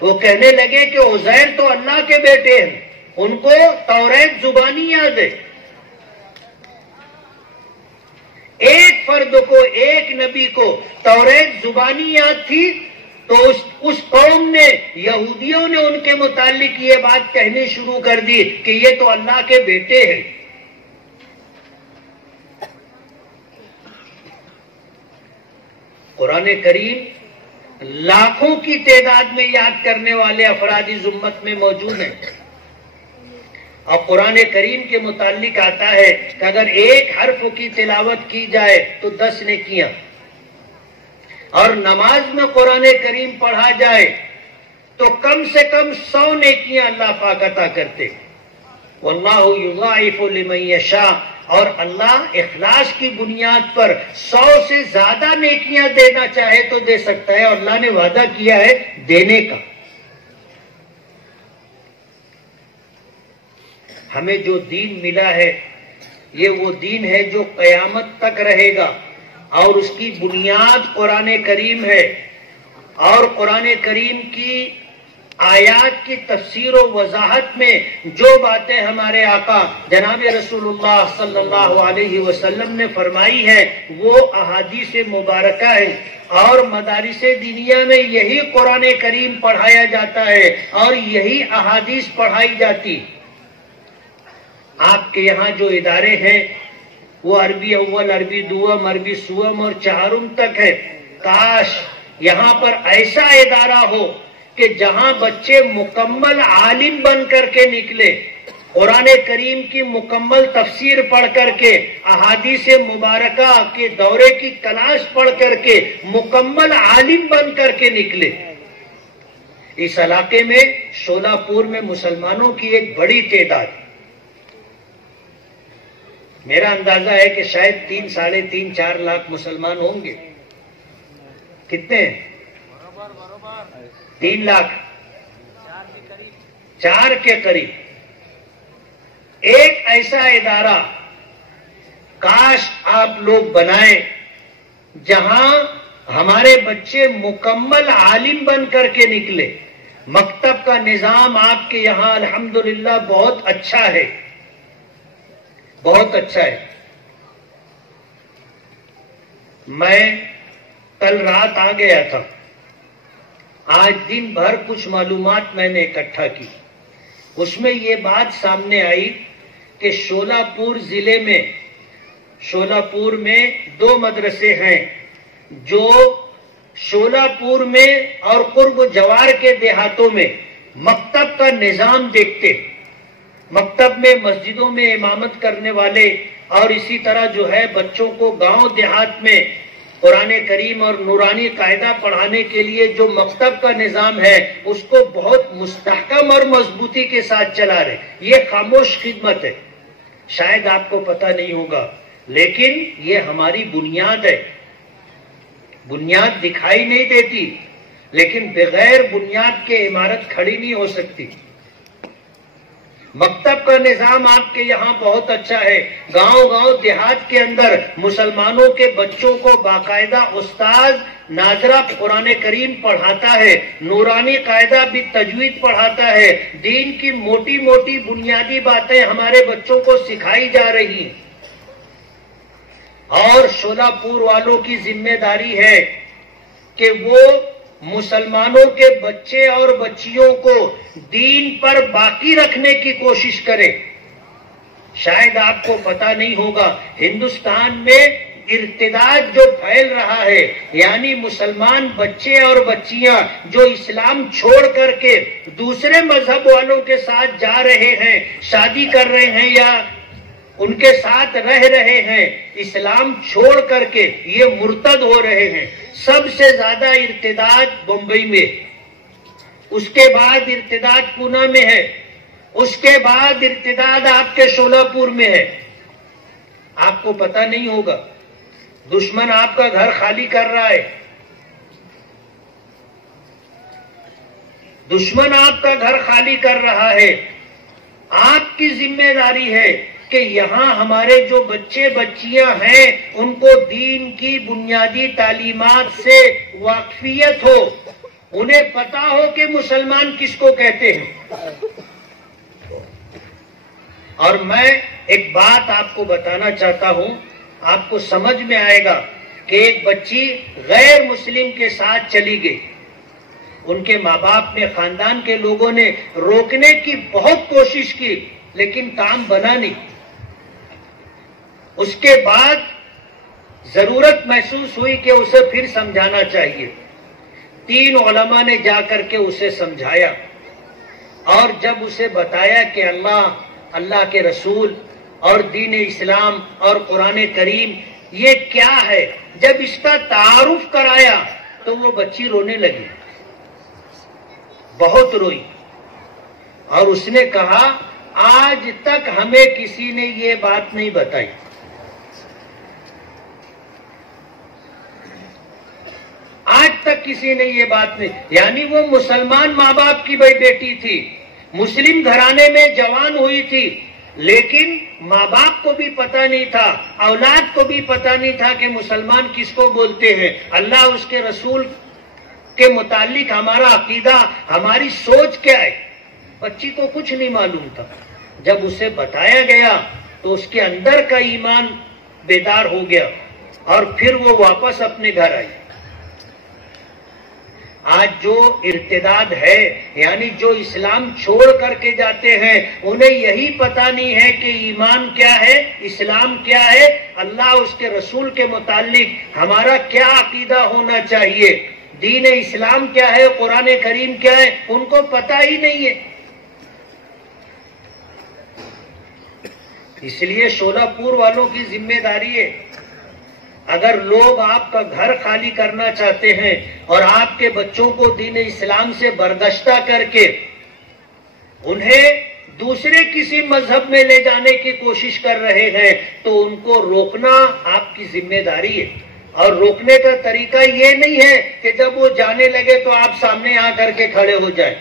وہ کہنے لگے کہ عزیر تو اللہ کے بیٹے ہیں، ان کو توریت زبانی یاد ہے۔ ایک فرد کو، ایک نبی کو توریت زبانی یاد تھی، تو اس قوم نے، یہودیوں نے ان کے متعلق یہ بات کہنی شروع کر دی کہ یہ تو اللہ کے بیٹے ہیں۔ قرآن کریم لاکھوں کی تعداد میں یاد کرنے والے افراد اس امت میں موجود ہیں، اور قرآن کریم کے متعلق آتا ہے کہ اگر ایک حرف کی تلاوت کی جائے تو 10 نیکیاں، اور نماز میں قرآن کریم پڑھا جائے تو کم سے کم 100 نیکیاں اللہ پاک عطا کرتے۔ واللہ یضاعف لمن یشاء، اور اللہ اخلاص کی بنیاد پر 100 سے زیادہ نیکیاں دینا چاہے تو دے سکتا ہے، اور اللہ نے وعدہ کیا ہے دینے کا۔ ہمیں جو دین ملا ہے یہ وہ دین ہے جو قیامت تک رہے گا، اور اس کی بنیاد قرآن کریم ہے، اور قرآن کریم کی آیات کی تفسیر و وضاحت میں جو باتیں ہمارے آقا جناب رسول اللہ صلی اللہ علیہ وسلم نے فرمائی ہے وہ احادیث مبارکہ ہیں، اور مدارس دینیہ میں یہی قرآن کریم پڑھایا جاتا ہے اور یہی احادیث پڑھائی جاتی۔ آپ کے یہاں جو ادارے ہیں وہ عربی اول، عربی دوم، عربی سوم اور چہارم تک ہے۔ کاش یہاں پر ایسا ادارہ ہو کہ جہاں بچے مکمل عالم بن کر کے نکلے، قرآن کریم کی مکمل تفسیر پڑھ کر کے، احادیث مبارکہ کے دورے کی تلاش پڑھ کر کے مکمل عالم بن کر کے نکلے۔ اس علاقے میں شولہ پور میں مسلمانوں کی ایک بڑی تعداد، میرا اندازہ ہے کہ شاید 3، 3.5، 4 لاکھ مسلمان ہوں گے۔ کتنے ہیں؟ 3 لاکھ، 4 کے قریب۔ ایک ایسا ادارہ کاش آپ لوگ بنائیں جہاں ہمارے بچے مکمل عالم بن کر کے نکلے۔ مکتب کا نظام آپ کے یہاں الحمدللہ بہت اچھا ہے، بہت اچھا ہے۔ میں کل رات آ گیا تھا، آج دن بھر کچھ معلومات میں نے اکٹھا کی، اس میں یہ بات سامنے آئی کہ شولہ پور ضلع میں، شولہ پور میں 2 مدرسے ہیں جو شولہ پور میں اور قرب جوار کے دیہاتوں میں مکتب کا نظام دیکھتے، مکتب میں مسجدوں میں امامت کرنے والے، اور اسی طرح جو ہے بچوں کو گاؤں دیہات میں قرآن کریم اور نورانی قاعدہ پڑھانے کے لیے جو مکتب کا نظام ہے اس کو بہت مستحکم اور مضبوطی کے ساتھ چلا رہے۔ یہ خاموش خدمت ہے، شاید آپ کو پتہ نہیں ہوگا، لیکن یہ ہماری بنیاد ہے۔ بنیاد دکھائی نہیں دیتی، لیکن بغیر بنیاد کے عمارت کھڑی نہیں ہو سکتی۔ مکتب کا نظام آپ کے یہاں بہت اچھا ہے، گاؤں دیہات کے اندر مسلمانوں کے بچوں کو باقاعدہ استاد ناظرہ قرآن کریم پڑھاتا ہے، نورانی قاعدہ بھی تجوید پڑھاتا ہے، دین کی موٹی موٹی بنیادی باتیں ہمارے بچوں کو سکھائی جا رہی ہیں۔ اور شولہ پور والوں کی ذمہ داری ہے کہ وہ مسلمانوں کے بچے اور بچیوں کو دین پر باقی رکھنے کی کوشش کرے۔ شاید آپ کو پتہ نہیں ہوگا، ہندوستان میں ارتداد جو پھیل رہا ہے، یعنی مسلمان بچے اور بچیاں جو اسلام چھوڑ کر کے دوسرے مذہب والوں کے ساتھ جا رہے ہیں، شادی کر رہے ہیں یا ان کے ساتھ رہ رہے ہیں، اسلام چھوڑ کر کے یہ مرتد ہو رہے ہیں۔ سب سے زیادہ ارتداد بمبئی میں، اس کے بعد ارتداد پونا میں ہے، اس کے بعد ارتداد آپ کے شولہ پور میں ہے۔ آپ کو پتہ نہیں ہوگا، دشمن آپ کا گھر خالی کر رہا ہے، دشمن آپ کا گھر خالی کر رہا ہے۔ آپ کی ذمہ داری ہے کہ یہاں ہمارے جو بچے بچیاں ہیں ان کو دین کی بنیادی تعلیمات سے واقفیت ہو، انہیں پتا ہو کہ مسلمان کس کو کہتے ہیں۔ اور میں ایک بات آپ کو بتانا چاہتا ہوں، آپ کو سمجھ میں آئے گا کہ ایک بچی غیر مسلم کے ساتھ چلی گئی، ان کے ماں باپ نے، خاندان کے لوگوں نے روکنے کی بہت کوشش کی، لیکن کام بنا نہیں۔ اس کے بعد ضرورت محسوس ہوئی کہ اسے پھر سمجھانا چاہیے۔ 3 علماء نے جا کر کے اسے سمجھایا، اور جب اسے بتایا کہ اللہ کے رسول اور دین اسلام اور قرآن کریم یہ کیا ہے، جب اس کا تعارف کرایا تو وہ بچی رونے لگی، بہت روئی، اور اس نے کہا آج تک ہمیں کسی نے یہ بات نہیں بتائی۔ آج تک کسی نے یہ بات نہیں، یعنی وہ مسلمان ماں باپ کی بیٹی تھی، مسلم گھرانے میں جوان ہوئی تھی، لیکن ماں باپ کو بھی پتہ نہیں تھا، اولاد کو بھی پتہ نہیں تھا کہ مسلمان کس کو بولتے ہیں، اللہ اس کے رسول کے متعلق ہمارا عقیدہ، ہماری سوچ کیا ہے۔ بچی کو کچھ نہیں معلوم تھا۔ جب اسے بتایا گیا تو اس کے اندر کا ایمان بیدار ہو گیا، اور پھر وہ واپس اپنے گھر آئی۔ آج جو ارتداد ہے، یعنی جو اسلام چھوڑ کر کے جاتے ہیں، انہیں یہی پتہ نہیں ہے کہ ایمان کیا ہے، اسلام کیا ہے، اللہ اس کے رسول کے متعلق ہمارا کیا عقیدہ ہونا چاہیے، دین اسلام کیا ہے، قرآن کریم کیا ہے، ان کو پتہ ہی نہیں ہے۔ اس لیے شولہ پور والوں کی ذمہ داری ہے، اگر لوگ آپ کا گھر خالی کرنا چاہتے ہیں اور آپ کے بچوں کو دین اسلام سے برگشتہ کر کے انہیں دوسرے کسی مذہب میں لے جانے کی کوشش کر رہے ہیں تو ان کو روکنا آپ کی ذمہ داری ہے. اور روکنے کا طریقہ یہ نہیں ہے کہ جب وہ جانے لگے تو آپ سامنے آ کر کے کھڑے ہو جائیں.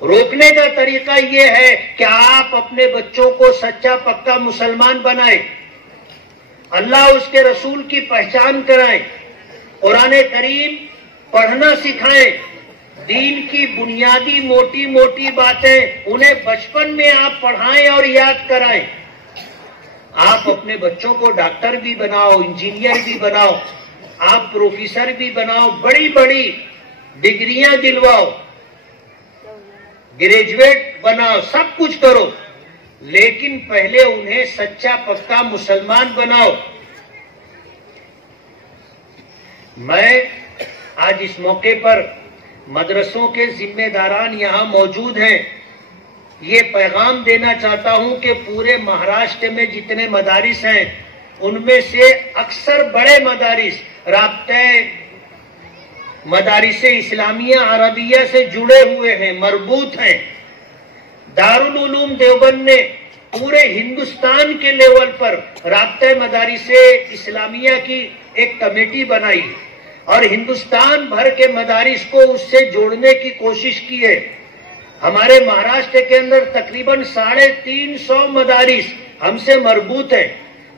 روکنے کا طریقہ یہ ہے کہ آپ اپنے بچوں کو سچا پکا مسلمان بنائیں، اللہ اس کے رسول کی پہچان کرائیں، قرآن کریم پڑھنا سکھائیں، دین کی بنیادی موٹی موٹی باتیں انہیں بچپن میں آپ پڑھائیں اور یاد کرائیں. آپ اپنے بچوں کو ڈاکٹر بھی بناؤ، انجینئر بھی بناؤ، آپ پروفیسر بھی بناؤ، بڑی بڑی ڈگریاں دلواؤ، گریجویٹ بناؤ، سب کچھ کرو، لیکن پہلے انہیں سچا پکا مسلمان بناؤ. میں آج اس موقع پر مدرسوں کے ذمہ داران یہاں موجود ہیں، یہ پیغام دینا چاہتا ہوں کہ پورے مہاراشٹر میں جتنے مدارس ہیں ان میں سے اکثر بڑے مدارس رابطہ مدارس اسلامیہ عربیہ سے جڑے ہوئے ہیں، مربوط ہیں. دارالعلوم دیوبند نے پورے ہندوستان کے لیول پر رابطہ مدارس اسلامیہ کی ایک کمیٹی بنائی اور ہندوستان بھر کے مدارس کو اس سے جوڑنے کی کوشش کی ہے. ہمارے مہاراشٹر کے اندر تقریباً 350 مدارس ہم سے مربوط ہیں.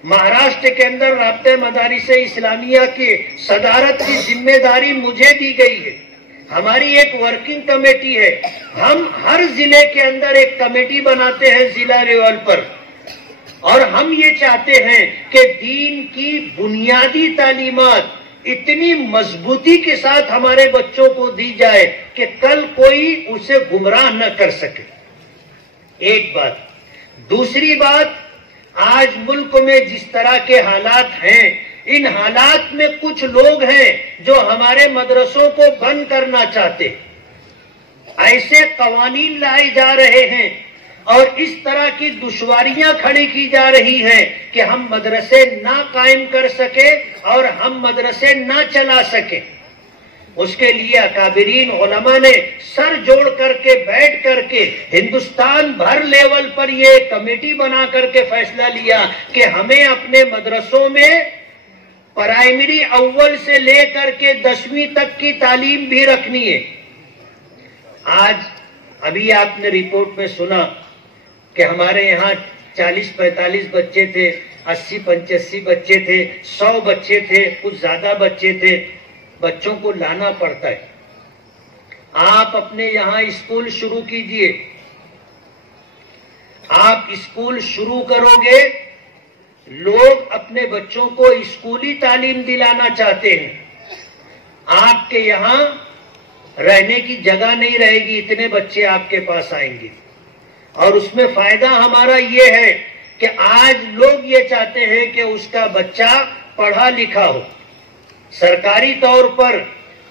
مہاراشٹر کے اندر رابطہ مدارس اسلامیہ کی صدارت کی ذمہ داری مجھے دی گئی ہے. ہماری ایک ورکنگ کمیٹی ہے، ہم ہر ضلع کے اندر ایک کمیٹی بناتے ہیں ضلع لیول پر، اور ہم یہ چاہتے ہیں کہ دین کی بنیادی تعلیمات اتنی مضبوطی کے ساتھ ہمارے بچوں کو دی جائے کہ کل کوئی اسے گمراہ نہ کر سکے. ایک بات. دوسری بات، آج ملک میں جس طرح کے حالات ہیں، ان حالات میں کچھ لوگ ہیں جو ہمارے مدرسوں کو بند کرنا چاہتے. ایسے قوانین لائے جا رہے ہیں اور اس طرح کی دشواریاں کھڑی کی جا رہی ہیں کہ ہم مدرسے نہ قائم کر سکے اور ہم مدرسے نہ چلا سکیں. اس کے لیے اکابرین علماء نے سر جوڑ کر کے بیٹھ کر کے ہندوستان بھر لیول پر یہ کمیٹی بنا کر کے فیصلہ لیا کہ ہمیں اپنے مدرسوں میں پرائمری اول سے لے کر کے 10ویں تک کی تعلیم بھی رکھنی ہے. آج ابھی آپ نے رپورٹ میں سنا کہ ہمارے یہاں 40-45 بچے تھے، 80-85 بچے تھے، 100 بچے تھے، کچھ زیادہ بچے تھے. بچوں کو لانا پڑتا ہے. آپ اپنے یہاں اسکول شروع کیجئے. آپ اسکول شروع کرو گے، لوگ اپنے بچوں کو اسکولی تعلیم دلانا چاہتے ہیں. آپ کے یہاں رہنے کی جگہ نہیں رہے گی، اتنے بچے آپ کے پاس آئیں گے. اور اس میں فائدہ ہمارا یہ ہے کہ آج لوگ یہ چاہتے ہیں کہ اس کا بچہ پڑھا لکھا ہو. سرکاری طور پر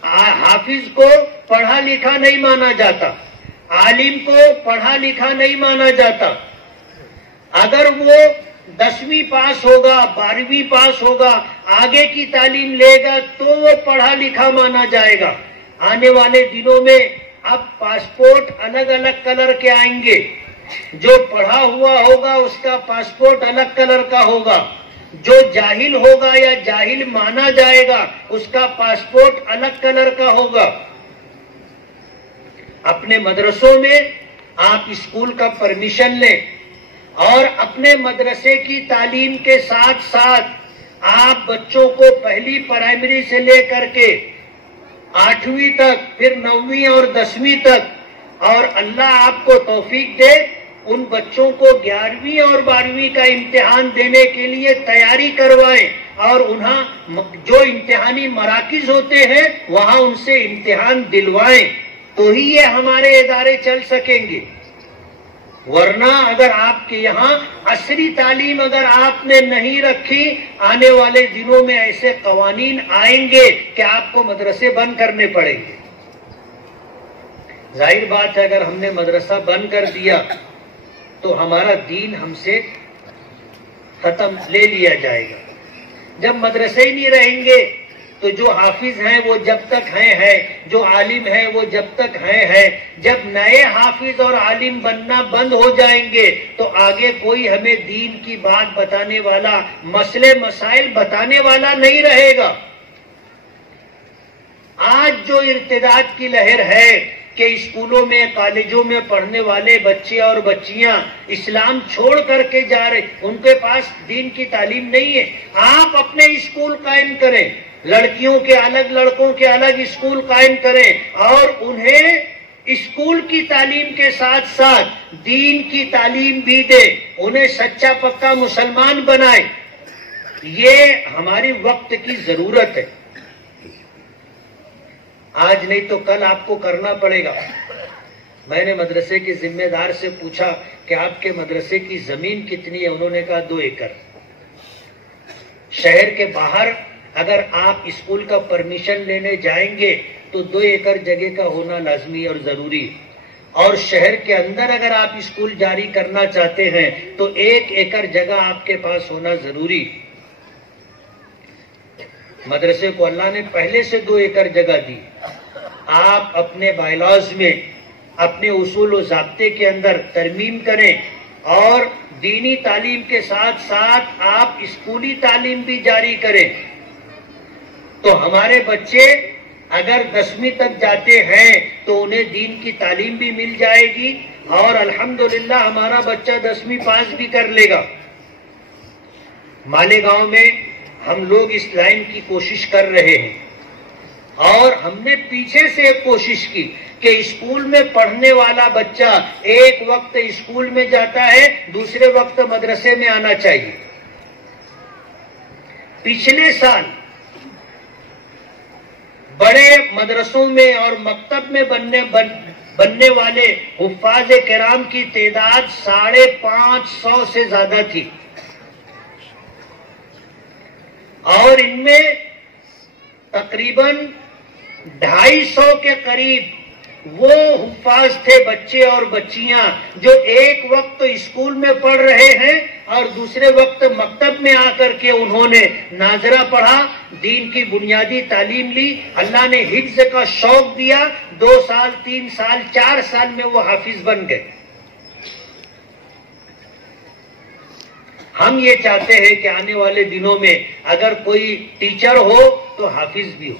حافظ کو پڑھا لکھا نہیں مانا جاتا، عالم کو پڑھا لکھا نہیں مانا جاتا. اگر وہ 10ویں پاس ہوگا، 12ویں پاس ہوگا، آگے کی تعلیم لے گا تو وہ پڑھا لکھا مانا جائے گا. آنے والے دنوں میں اب پاسپورٹ الگ الگ کلر کے آئیں گے. جو پڑھا ہوا ہوگا اس کا پاسپورٹ الگ کلر کا ہوگا، جو جاہل ہوگا یا جاہل مانا جائے گا اس کا پاسپورٹ الگ کلر کا ہوگا. اپنے مدرسوں میں آپ اسکول کا پرمیشن لیں اور اپنے مدرسے کی تعلیم کے ساتھ ساتھ آپ بچوں کو پہلی پرائمری سے لے کر کے 8ویں تک، پھر 9ویں اور 10ویں تک، اور اللہ آپ کو توفیق دے ان بچوں کو 11ویں اور 12ویں کا امتحان دینے کے لیے تیاری کروائیں اور انہیں جو امتحانی مراکز ہوتے ہیں وہاں ان سے امتحان دلوائیں، تو ہی یہ ہمارے ادارے چل سکیں گے. ورنہ اگر آپ کے یہاں عصری تعلیم اگر آپ نے نہیں رکھی، آنے والے دنوں میں ایسے قوانین آئیں گے کہ آپ کو مدرسے بند کرنے پڑیں گے. ظاہر بات ہے اگر ہم نے مدرسہ بند کر دیا تو ہمارا دین ہم سے ختم لے لیا جائے گا۔ جب مدرسے ہی نہیں رہیں گے تو جو حافظ ہیں وہ جب تک ہیں، جو عالم ہیں وہ جب تک ہیں، جب نئے حافظ اور عالم بننا بند ہو جائیں گے تو آگے کوئی ہمیں دین کی بات بتانے والا، مسئلے مسائل بتانے والا نہیں رہے گا۔ آج جو ارتداد کی لہر ہے کہ اسکولوں میں، کالجوں میں پڑھنے والے بچے اور بچیاں اسلام چھوڑ کر کے جا رہے، ان کے پاس دین کی تعلیم نہیں ہے۔ آپ اپنے اسکول قائم کریں، لڑکیوں کے الگ، لڑکوں کے الگ اسکول قائم کریں اور انہیں اسکول کی تعلیم کے ساتھ ساتھ دین کی تعلیم بھی دے، انہیں سچا پکا مسلمان بنائے۔ یہ ہماری وقت کی ضرورت ہے، آج نہیں تو کل آپ کو کرنا پڑے گا۔ میں نے مدرسے کے ذمہ دار سے پوچھا کہ آپ کے مدرسے کی زمین کتنی ہے؟ انہوں نے کہا 2 ایکڑ۔ شہر کے باہر اگر آپ اسکول کا پرمیشن لینے جائیں گے تو 2 ایکڑ جگہ کا ہونا لازمی اور ضروری، اور شہر کے اندر اگر آپ اسکول جاری کرنا چاہتے ہیں تو 1 ایکڑ جگہ آپ کے پاس ہونا ضروری۔ مدرسے کو اللہ نے پہلے سے 2 ایکڑ جگہ دی۔ آپ اپنے بائی لاز میں، اپنے اصول و ضابطے کے اندر ترمیم کریں اور دینی تعلیم کے ساتھ ساتھ آپ اسکولی تعلیم بھی جاری کریں، تو ہمارے بچے اگر 10ویں تک جاتے ہیں تو انہیں دین کی تعلیم بھی مل جائے گی اور الحمدللہ ہمارا بچہ 10ویں پاس بھی کر لے گا۔ مالیگاؤں میں ہم لوگ اس لائن کی کوشش کر رہے ہیں اور ہم نے پیچھے سے ایک کوشش کی کہ اسکول میں پڑھنے والا بچہ ایک وقت اسکول میں جاتا ہے، دوسرے وقت مدرسے میں آنا چاہیے۔ پچھلے سال بڑے مدرسوں میں اور مکتب میں بننے والے حفاظ کرام کی تعداد 550 سے زیادہ تھی، اور ان میں تقریباً 250 کے قریب وہ حفاظ تھے، بچے اور بچیاں جو ایک وقت اسکول میں پڑھ رہے ہیں اور دوسرے وقت مکتب میں آ کر کے انہوں نے ناظرہ پڑھا، دین کی بنیادی تعلیم لی، اللہ نے حفظ کا شوق دیا، 2 سال 3 سال 4 سال میں وہ حافظ بن گئے۔ ہم یہ چاہتے ہیں کہ آنے والے دنوں میں اگر کوئی ٹیچر ہو تو حافظ بھی ہو،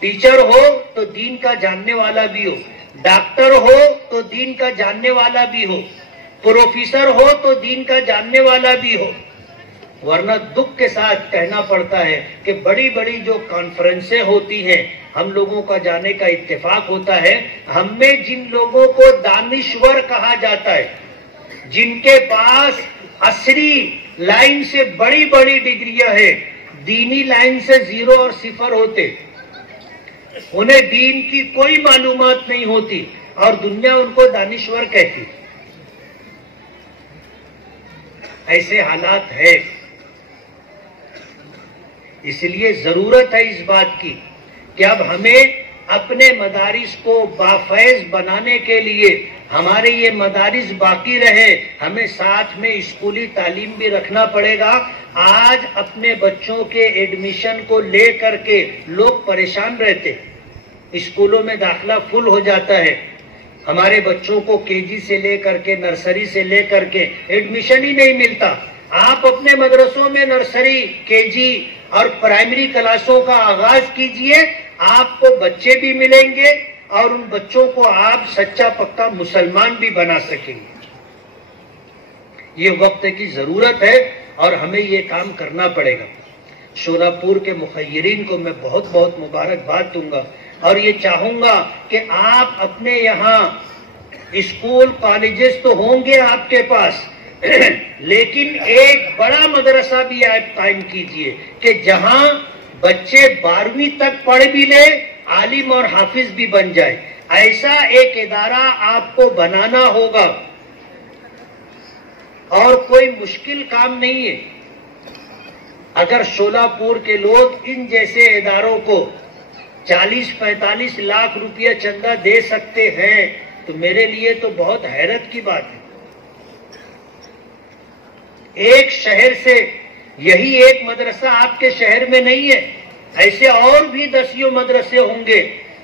ٹیچر ہو تو دین کا جاننے والا بھی ہو، ڈاکٹر ہو تو دین کا جاننے والا بھی ہو، پروفیسر ہو تو دین کا جاننے والا بھی ہو۔ ورنہ دکھ کے ساتھ کہنا پڑتا ہے کہ بڑی بڑی جو کانفرنسیں ہوتی ہیں، ہم لوگوں کا جانے کا اتفاق ہوتا ہے، ہم میں جن لوگوں کو دانشور کہا جاتا ہے، جن کے پاس عصری لائن سے بڑی بڑی ڈگریاں ہیں، دینی لائن سے 0 اور 0 ہوتے، انہیں دین کی کوئی معلومات نہیں ہوتی اور دنیا ان کو دانشور کہتی۔ ایسے حالات ہے، اس لیے ضرورت ہے اس بات کی کہ اب ہمیں اپنے مدارس کو بافیض بنانے کے لیے، ہمارے یہ مدارس باقی رہے، ہمیں ساتھ میں اسکولی تعلیم بھی رکھنا پڑے گا۔ آج اپنے بچوں کے ایڈمیشن کو لے کر کے لوگ پریشان رہتے، اسکولوں میں داخلہ فل ہو جاتا ہے، ہمارے بچوں کو KG سے لے کر کے، نرسری سے لے کر کے ایڈمیشن ہی نہیں ملتا۔ آپ اپنے مدرسوں میں نرسری، KG اور پرائمری کلاسوں کا آغاز کیجئے، آپ کو بچے بھی ملیں گے اور ان بچوں کو آپ سچا پکا مسلمان بھی بنا سکیں گے۔ یہ وقت کی ضرورت ہے اور ہمیں یہ کام کرنا پڑے گا۔ شولاپور کے مخیرین کو میں بہت بہت مبارکباد دوں گا اور یہ چاہوں گا کہ آپ اپنے یہاں اسکول کالجز تو ہوں گے آپ کے پاس، لیکن ایک بڑا مدرسہ بھی آپ قائم کیجئے کہ جہاں بچے 12ویں تک پڑھ بھی لے، عالم اور حافظ بھی بن جائے۔ ایسا ایک ادارہ آپ کو بنانا ہوگا اور کوئی مشکل کام نہیں ہے۔ اگر شولاپور کے لوگ ان جیسے اداروں کو 40-45 لاکھ روپیہ چندہ دے سکتے ہیں تو میرے لیے تو بہت حیرت کی بات ہے۔ ایک شہر سے یہی ایک مدرسہ آپ کے شہر میں نہیں ہے، ایسے اور بھی 10 مدرسے ہوں گے،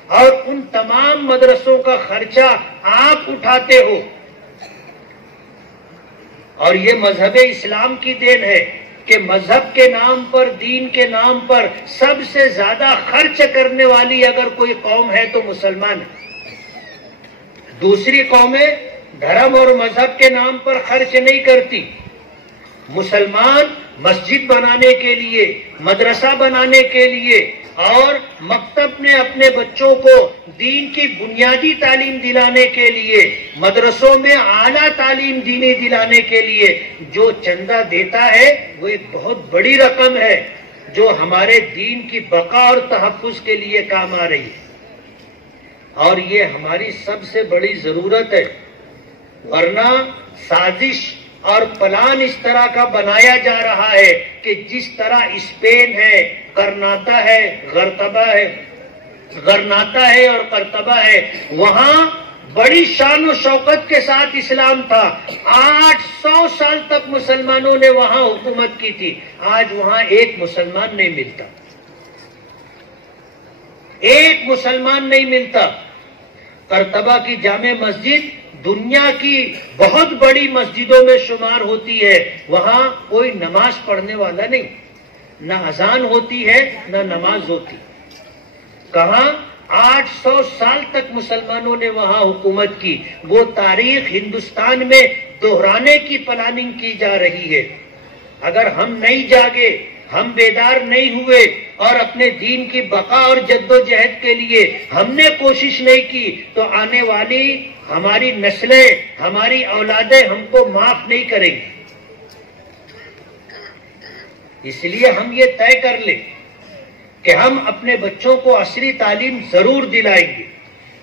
اور ان تمام مدرسوں کا خرچہ آپ اٹھاتے ہو، اور یہ مذہب اسلام کی دین ہے کہ مذہب کے نام پر، دین کے نام پر سب سے زیادہ خرچ کرنے والی اگر کوئی قوم ہے تو مسلمان ہے۔ دوسری قومیں دھرم اور مذہب کے نام پر خرچ نہیں کرتی، مسلمان مسجد بنانے کے لیے، مدرسہ بنانے کے لیے اور مکتب میں اپنے بچوں کو دین کی بنیادی تعلیم دلانے کے لیے، مدرسوں میں اعلیٰ تعلیم دینی دلانے کے لیے جو چندہ دیتا ہے وہ ایک بہت بڑی رقم ہے جو ہمارے دین کی بقا اور تحفظ کے لیے کام آ رہی ہے، اور یہ ہماری سب سے بڑی ضرورت ہے، ورنہ سازش اور پلان اس طرح کا بنایا جا رہا ہے کہ جس طرح اسپین ہے، کرناتا ہے، غرناطہ ہے اور قرطبہ ہے، وہاں بڑی شان و شوکت کے ساتھ اسلام تھا، 800 سال تک مسلمانوں نے وہاں حکومت کی تھی، آج وہاں ایک مسلمان نہیں ملتا، ایک مسلمان نہیں ملتا۔ قرطبہ کی جامع مسجد دنیا کی بہت بڑی مسجدوں میں شمار ہوتی ہے، وہاں کوئی نماز پڑھنے والا نہیں، نہ اذان ہوتی ہے نہ نماز ہوتی۔ کہاں 800 سال تک مسلمانوں نے وہاں حکومت کی، وہ تاریخ ہندوستان میں دہرانے کی پلاننگ کی جا رہی ہے۔ اگر ہم نہیں جاگے، ہم بیدار نہیں ہوئے اور اپنے دین کی بقا اور جد و جہد کے لیے ہم نے کوشش نہیں کی تو آنے والی ہماری نسلیں، ہماری اولادیں ہم کو معاف نہیں کریں گی۔ اس لیے ہم یہ طے کر لیں کہ ہم اپنے بچوں کو عصری تعلیم ضرور دلائیں گے،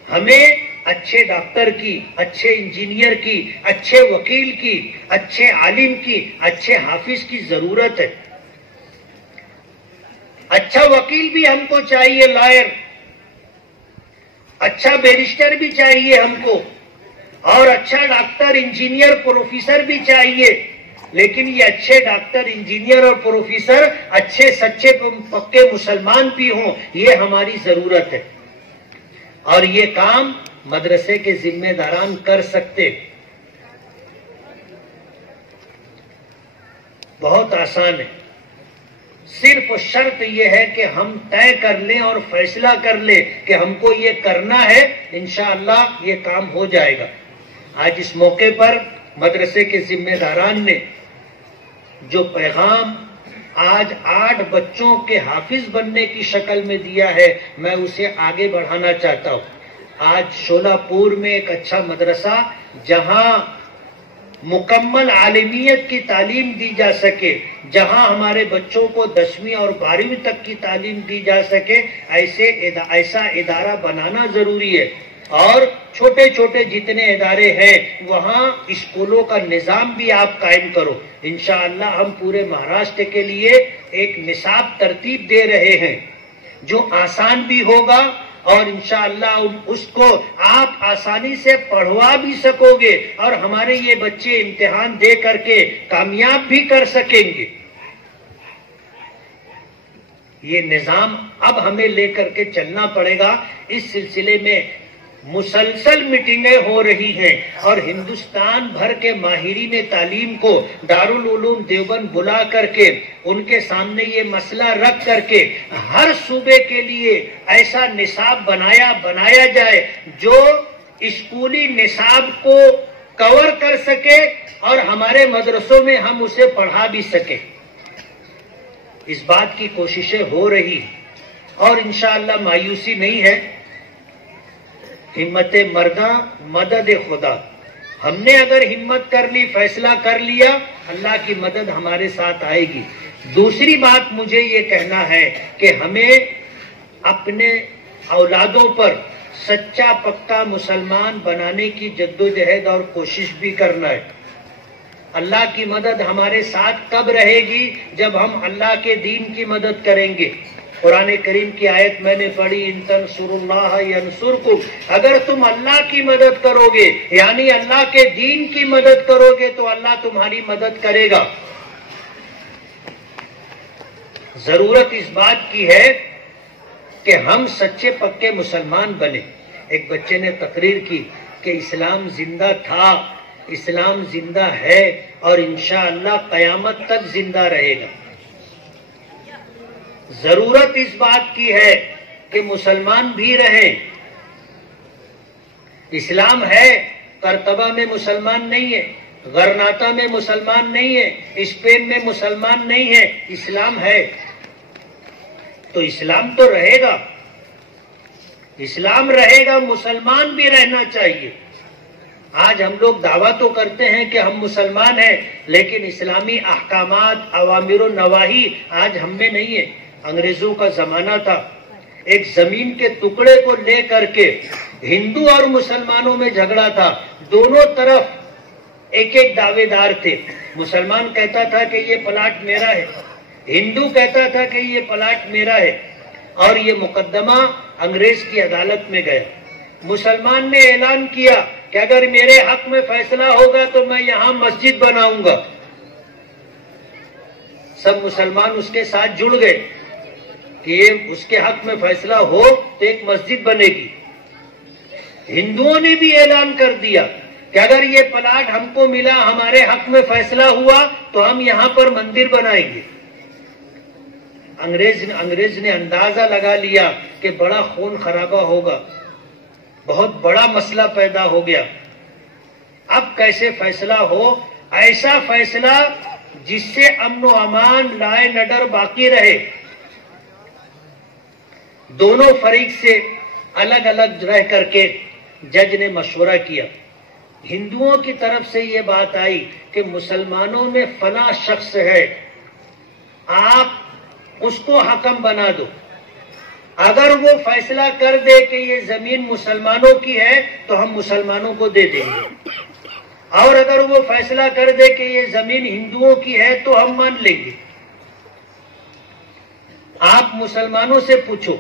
ہمیں اچھے ڈاکٹر کی، اچھے انجینئر کی، اچھے وکیل کی، اچھے عالم کی، اچھے حافظ کی ضرورت ہے۔ اچھا وکیل بھی ہم کو چاہیے، لائر، اچھا بیرسٹر بھی چاہیے ہم کو، اور اچھا ڈاکٹر، انجینئر، پروفیسر بھی چاہیے، لیکن یہ اچھے ڈاکٹر، انجینئر اور پروفیسر اچھے سچے پکے مسلمان بھی ہوں، یہ ہماری ضرورت ہے، اور یہ کام مدرسے کے ذمہ داران کر سکتے۔ بہت آسان ہے، صرف شرط یہ ہے کہ ہم طے کر لیں اور فیصلہ کر لیں کہ ہم کو یہ کرنا ہے، انشاءاللہ یہ کام ہو جائے گا۔ آج اس موقع پر مدرسے کے ذمہ داران نے جو پیغام آج 8 بچوں کے حافظ بننے کی شکل میں دیا ہے، میں اسے آگے بڑھانا چاہتا ہوں۔ آج شولہ پور میں ایک اچھا مدرسہ جہاں مکمل عالمیت کی تعلیم دی جا سکے، جہاں ہمارے بچوں کو 10ویں اور 12ویں تک کی تعلیم دی جا سکے، ایسا ادارہ بنانا ضروری ہے، اور چھوٹے چھوٹے جتنے ادارے ہیں وہاں اسکولوں کا نظام بھی آپ قائم کرو۔ انشاءاللہ ہم پورے مہاراشٹر کے لیے ایک نصاب ترتیب دے رہے ہیں جو آسان بھی ہوگا، اور انشاءاللہ اس کو آپ آسانی سے پڑھوا بھی سکو گے، اور ہمارے یہ بچے امتحان دے کر کے کامیاب بھی کر سکیں گے۔ یہ نظام اب ہمیں لے کر کے چلنا پڑے گا۔ اس سلسلے میں مسلسل میٹنگیں ہو رہی ہیں، اور ہندوستان بھر کے ماہرین تعلیم کو دارالعلوم دیوبند بلا کر کے ان کے سامنے یہ مسئلہ رکھ کر کے ہر صوبے کے لیے ایسا نصاب بنایا جائے جو اسکولی نصاب کو کور کر سکے اور ہمارے مدرسوں میں ہم اسے پڑھا بھی سکیں۔ اس بات کی کوششیں ہو رہی اور انشاءاللہ مایوسی نہیں ہے۔ ہمت مرداں مدد خدا، ہم نے اگر ہمت کر لی، فیصلہ کر لیا، اللہ کی مدد ہمارے ساتھ آئے گی۔ دوسری بات مجھے یہ کہنا ہے کہ ہمیں اپنے اولادوں پر سچا پکا مسلمان بنانے کی جدوجہد اور کوشش بھی کرنا ہے۔ اللہ کی مدد ہمارے ساتھ کب رہے گی؟ جب ہم اللہ کے دین کی مدد کریں گے۔ قرآن کریم کی آیت میں نے پڑھی، ان تنصروا اللہ ینصرکم، اگر تم اللہ کی مدد کرو گے، یعنی اللہ کے دین کی مدد کرو گے تو اللہ تمہاری مدد کرے گا۔ ضرورت اس بات کی ہے کہ ہم سچے پکے مسلمان بنے. ایک بچے نے تقریر کی کہ اسلام زندہ تھا، اسلام زندہ ہے اور انشاءاللہ قیامت تک زندہ رہے گا. ضرورت اس بات کی ہے کہ مسلمان بھی رہیں. اسلام ہے، کرتبہ میں مسلمان نہیں ہے، غرناطہ میں مسلمان نہیں ہے، اسپین میں مسلمان نہیں ہے، اسلام ہے. تو اسلام تو رہے گا، اسلام رہے گا، مسلمان بھی رہنا چاہیے. آج ہم لوگ دعویٰ تو کرتے ہیں کہ ہم مسلمان ہیں، لیکن اسلامی احکامات، اوامر و نواہی آج ہم میں نہیں ہے. انگریزوں کا زمانہ تھا، ایک زمین کے ٹکڑے کو لے کر کے ہندو اور مسلمانوں میں جھگڑا تھا. دونوں طرف ایک ایک دعوے دار تھے. مسلمان کہتا تھا کہ یہ پلاٹ میرا ہے، ہندو کہتا تھا کہ یہ پلاٹ میرا ہے، اور یہ مقدمہ انگریز کی عدالت میں گیا. مسلمان نے اعلان کیا کہ اگر میرے حق میں فیصلہ ہوگا تو میں یہاں مسجد بناؤں گا. سب مسلمان اس کے ساتھ جڑ گئے کہ یہ اس کے حق میں فیصلہ ہو تو ایک مسجد بنے گی. ہندوؤں نے بھی اعلان کر دیا کہ اگر یہ پلاٹ ہم کو ملا، ہمارے حق میں فیصلہ ہوا تو ہم یہاں پر مندر بنائیں گے. انگریز نے اندازہ لگا لیا کہ بڑا خون خرابہ ہوگا، بہت بڑا مسئلہ پیدا ہو گیا. اب کیسے فیصلہ ہو؟ ایسا فیصلہ جس سے امن و امان، لا اینڈ آرڈر باقی رہے. دونوں فریق سے الگ الگ رہ کر کے جج نے مشورہ کیا. ہندوؤں کی طرف سے یہ بات آئی کہ مسلمانوں میں فلاں شخص ہے، آپ اس کو حکم بنا دو. اگر وہ فیصلہ کر دے کہ یہ زمین مسلمانوں کی ہے تو ہم مسلمانوں کو دے دیں گے، اور اگر وہ فیصلہ کر دے کہ یہ زمین ہندوؤں کی ہے تو ہم مان لیں گے. آپ مسلمانوں سے پوچھو.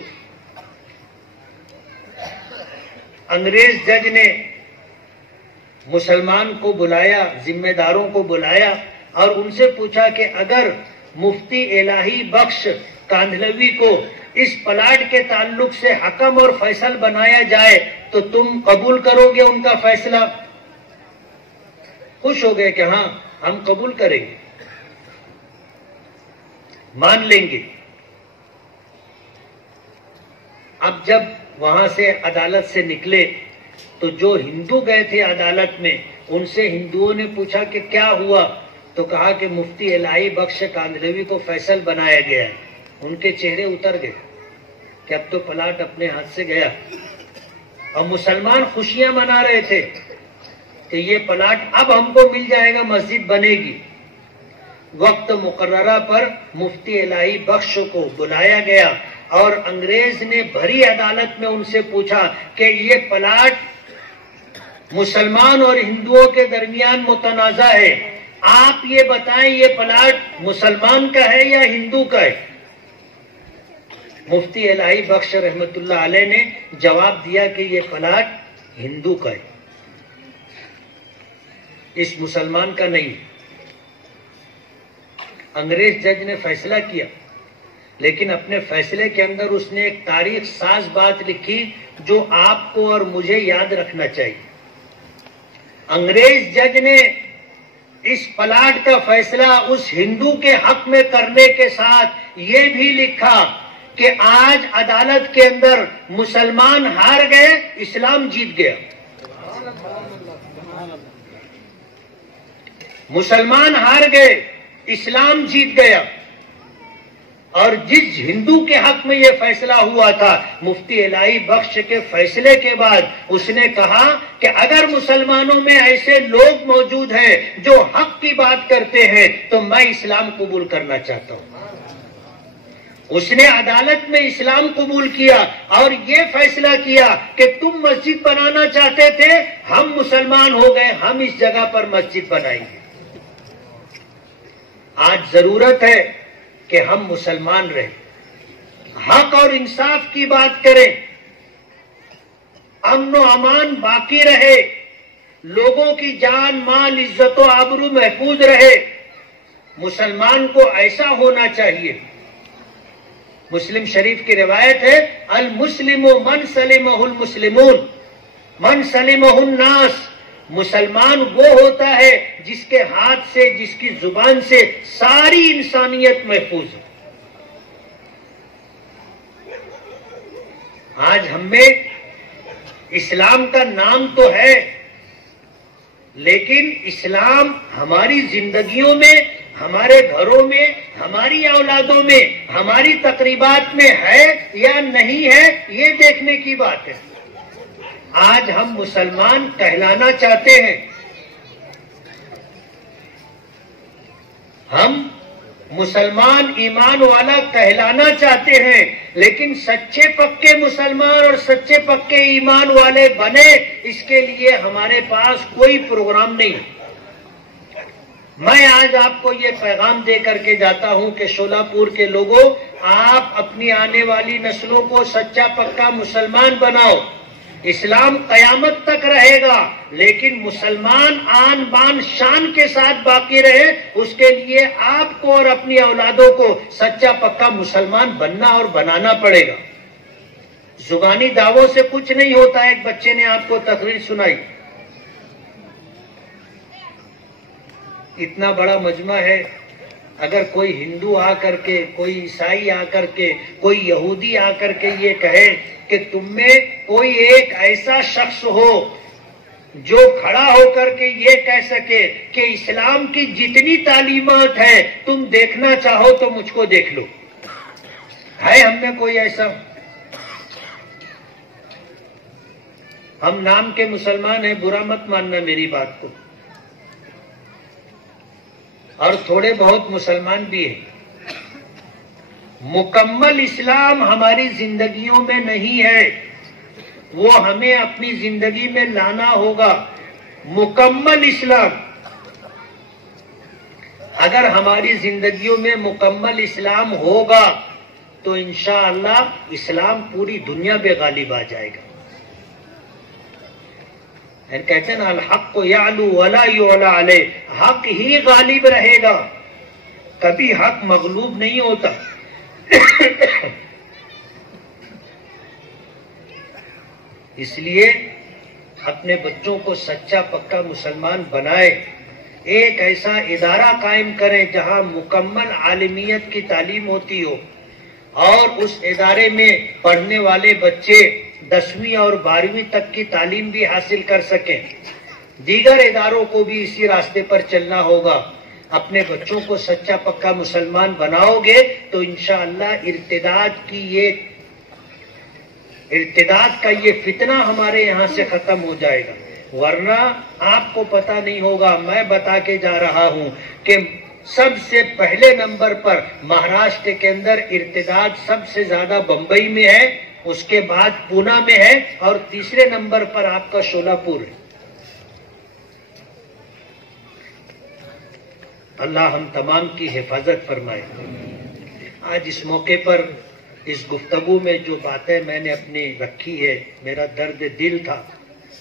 انگریز جج نے مسلمان کو بلایا، ذمہ داروں کو بلایا اور ان سے پوچھا کہ اگر مفتی الہی بخش کاندھلوی کو اس پلاٹ کے تعلق سے حکم اور فیصل بنایا جائے تو تم قبول کرو گے ان کا فیصلہ؟ خوش ہو گئے کہ ہاں ہم قبول کریں گے، مان لیں گے. اب جب وہاں سے عدالت سے نکلے تو جو ہندو گئے تھے عدالت میں، ان سے ہندوؤں نے پوچھا کہ کیا ہوا، تو کہا کہ مفتی الہی بخش کاندھلوی کو فیصل بنایا گیا ہے. ان کے چہرے اتر گئے کہ اب تو پلاٹ اپنے ہاتھ سے گیا. اور مسلمان خوشیاں منا رہے تھے کہ یہ پلاٹ اب ہم کو مل جائے گا، مسجد بنے گی. وقت مقررہ پر مفتی الہی بخش کو بلایا گیا اور انگریز نے بھری عدالت میں ان سے پوچھا کہ یہ پلاٹ مسلمان اور ہندوؤں کے درمیان متنازع ہے، آپ یہ بتائیں یہ پلاٹ مسلمان کا ہے یا ہندو کا ہے؟ مفتی الہی بخش رحمت اللہ علیہ نے جواب دیا کہ یہ پلاٹ ہندو کا ہے، اس مسلمان کا نہیں. انگریز جج نے فیصلہ کیا، لیکن اپنے فیصلے کے اندر اس نے ایک تاریخ ساز بات لکھی جو آپ کو اور مجھے یاد رکھنا چاہیے. انگریز جج نے اس پلاٹ کا فیصلہ اس ہندو کے حق میں کرنے کے ساتھ یہ بھی لکھا کہ آج عدالت کے اندر مسلمان ہار گئے، اسلام جیت گیا. مسلمان ہار گئے، اسلام جیت گیا. اور جس ہندو کے حق میں یہ فیصلہ ہوا تھا، مفتی الہی بخش کے فیصلے کے بعد اس نے کہا کہ اگر مسلمانوں میں ایسے لوگ موجود ہیں جو حق کی بات کرتے ہیں تو میں اسلام قبول کرنا چاہتا ہوں. اس نے عدالت میں اسلام قبول کیا اور یہ فیصلہ کیا کہ تم مسجد بنانا چاہتے تھے، ہم مسلمان ہو گئے، ہم اس جگہ پر مسجد بنائیں گے. آج ضرورت ہے کہ ہم مسلمان رہیں، حق اور انصاف کی بات کریں، امن و امان باقی رہے، لوگوں کی جان مال عزت و آبرو محفوظ رہے. مسلمان کو ایسا ہونا چاہیے مسلم شریف کی روایت ہے المسلم من سلمہ المسلمون من سلمہ الناس، مسلمان وہ ہوتا ہے جس کے ہاتھ سے، جس کی زبان سے ساری انسانیت محفوظ ہے۔ آج ہم میں اسلام کا نام تو ہے، لیکن اسلام ہماری زندگیوں میں، ہمارے گھروں میں، ہماری اولادوں میں، ہماری تقریبات میں ہے یا نہیں ہے، یہ دیکھنے کی بات ہے۔ آج ہم مسلمان کہلانا چاہتے ہیں، ہم مسلمان ایمان والا کہلانا چاہتے ہیں، لیکن سچے پکے مسلمان اور سچے پکے ایمان والے بنے، اس کے لیے ہمارے پاس کوئی پروگرام نہیں۔ میں آج آپ کو یہ پیغام دے کر کے جاتا ہوں کہ شولہ پور کے لوگوں، آپ اپنی آنے والی نسلوں کو سچا پکا مسلمان بناؤ۔ اسلام قیامت تک رہے گا، لیکن مسلمان آن بان شان کے ساتھ باقی رہے، اس کے لیے آپ کو اور اپنی اولادوں کو سچا پکا مسلمان بننا اور بنانا پڑے گا۔ زبانی دعووں سے کچھ نہیں ہوتا۔ ایک بچے نے آپ کو تقریر سنائی، اتنا بڑا مجمع ہے، اگر کوئی ہندو آ کر کے، کوئی عیسائی آ کر کے، کوئی یہودی آ کر کے یہ کہے کہ تم میں کوئی ایک ایسا شخص ہو جو کھڑا ہو کر کے یہ کہہ سکے کہ اسلام کی جتنی تعلیمات ہیں تم دیکھنا چاہو تو مجھ کو دیکھ لو، ہے ہم میں کوئی ایسا؟ ہم نام کے مسلمان ہیں، برا مت ماننا میری بات کو، اور تھوڑے بہت مسلمان بھی ہیں۔ مکمل اسلام ہماری زندگیوں میں نہیں ہے، وہ ہمیں اپنی زندگی میں لانا ہوگا۔ مکمل اسلام اگر ہماری زندگیوں میں مکمل اسلام ہوگا تو انشاءاللہ اسلام پوری دنیا پہ غالب آ جائے گا۔ کہتے ہیں نا الحق یعلو ولا یعلی علیہ، حق ہی غالب رہے گا، کبھی حق مغلوب نہیں ہوتا۔ اس لیے اپنے بچوں کو سچا پکا مسلمان بنائے، ایک ایسا ادارہ قائم کریں جہاں مکمل عالمیت کی تعلیم ہوتی ہو، اور اس ادارے میں پڑھنے والے بچے 10ویں اور 12ویں تک کی تعلیم بھی حاصل کر سکیں۔ دیگر اداروں کو بھی اسی راستے پر چلنا ہوگا۔ اپنے بچوں کو سچا پکا مسلمان بناؤ گے تو انشاءاللہ ارتداد کا یہ فتنہ ہمارے یہاں سے ختم ہو جائے گا، ورنہ آپ کو پتہ نہیں ہوگا، میں بتا کے جا رہا ہوں کہ سب سے پہلے نمبر پر مہاراشٹر کے اندر ارتداد سب سے زیادہ بمبئی میں ہے، اس کے بعد پونا میں ہے، اور تیسرے نمبر پر آپ کا شولہ پور ہے۔ اللہ ہم تمام کی حفاظت فرمائے۔ آج اس موقع پر اس گفتگو میں جو باتیں میں نے اپنی رکھی ہے، میرا درد دل تھا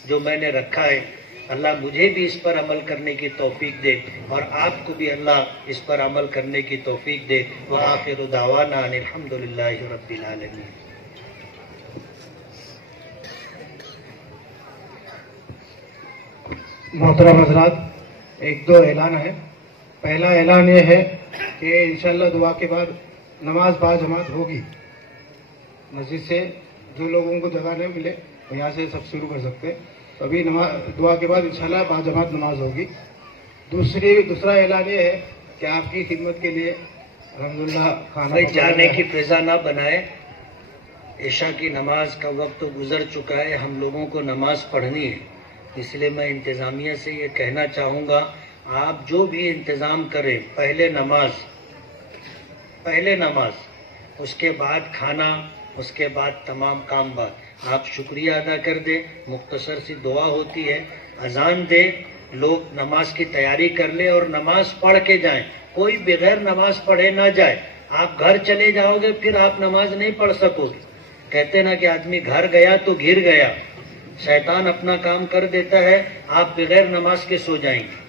جو میں نے رکھا ہے، اللہ مجھے بھی اس پر عمل کرنے کی توفیق دے، اور آپ کو بھی اللہ اس پر عمل کرنے کی توفیق دے۔ وآخر دعوانا ان الحمدللہ رب العالمین۔ محترم حضرات، ایک دو اعلان ہے۔ پہلا اعلان یہ ہے کہ انشاءاللہ دعا کے بعد نماز باجماعت ہوگی۔ مسجد سے جو لوگوں کو جگہ نہیں ملے وہ یہاں سے سب شروع کر سکتے ہیں، تو ابھی دعا کے بعد انشاءاللہ باجماعت نماز ہوگی۔ دوسرا اعلان یہ ہے کہ آپ کی خدمت کے لیے الحمدللہ کھانا جانے کی فضا نہ بنائے، عشاء کی نماز کا وقت تو گزر چکا ہے، ہم لوگوں کو نماز پڑھنی ہے، اس لیے میں انتظامیہ سے یہ کہنا چاہوں گا آپ جو بھی انتظام کریں، پہلے نماز، اس کے بعد کھانا، اس کے بعد تمام کام بعد آپ شکریہ ادا کر دیں، مختصر سی دعا ہوتی ہے، اذان دیں، لوگ نماز کی تیاری کر لیں اور نماز پڑھ کے جائیں، کوئی بغیر نماز پڑھے نہ جائے۔ آپ گھر چلے جاؤ گے پھر آپ نماز نہیں پڑھ سکو گے، کہتے نا کہ آدمی گھر گیا تو گر گیا، شیطان اپنا کام کر دیتا ہے، آپ بغیر نماز کے سو جائیں گے۔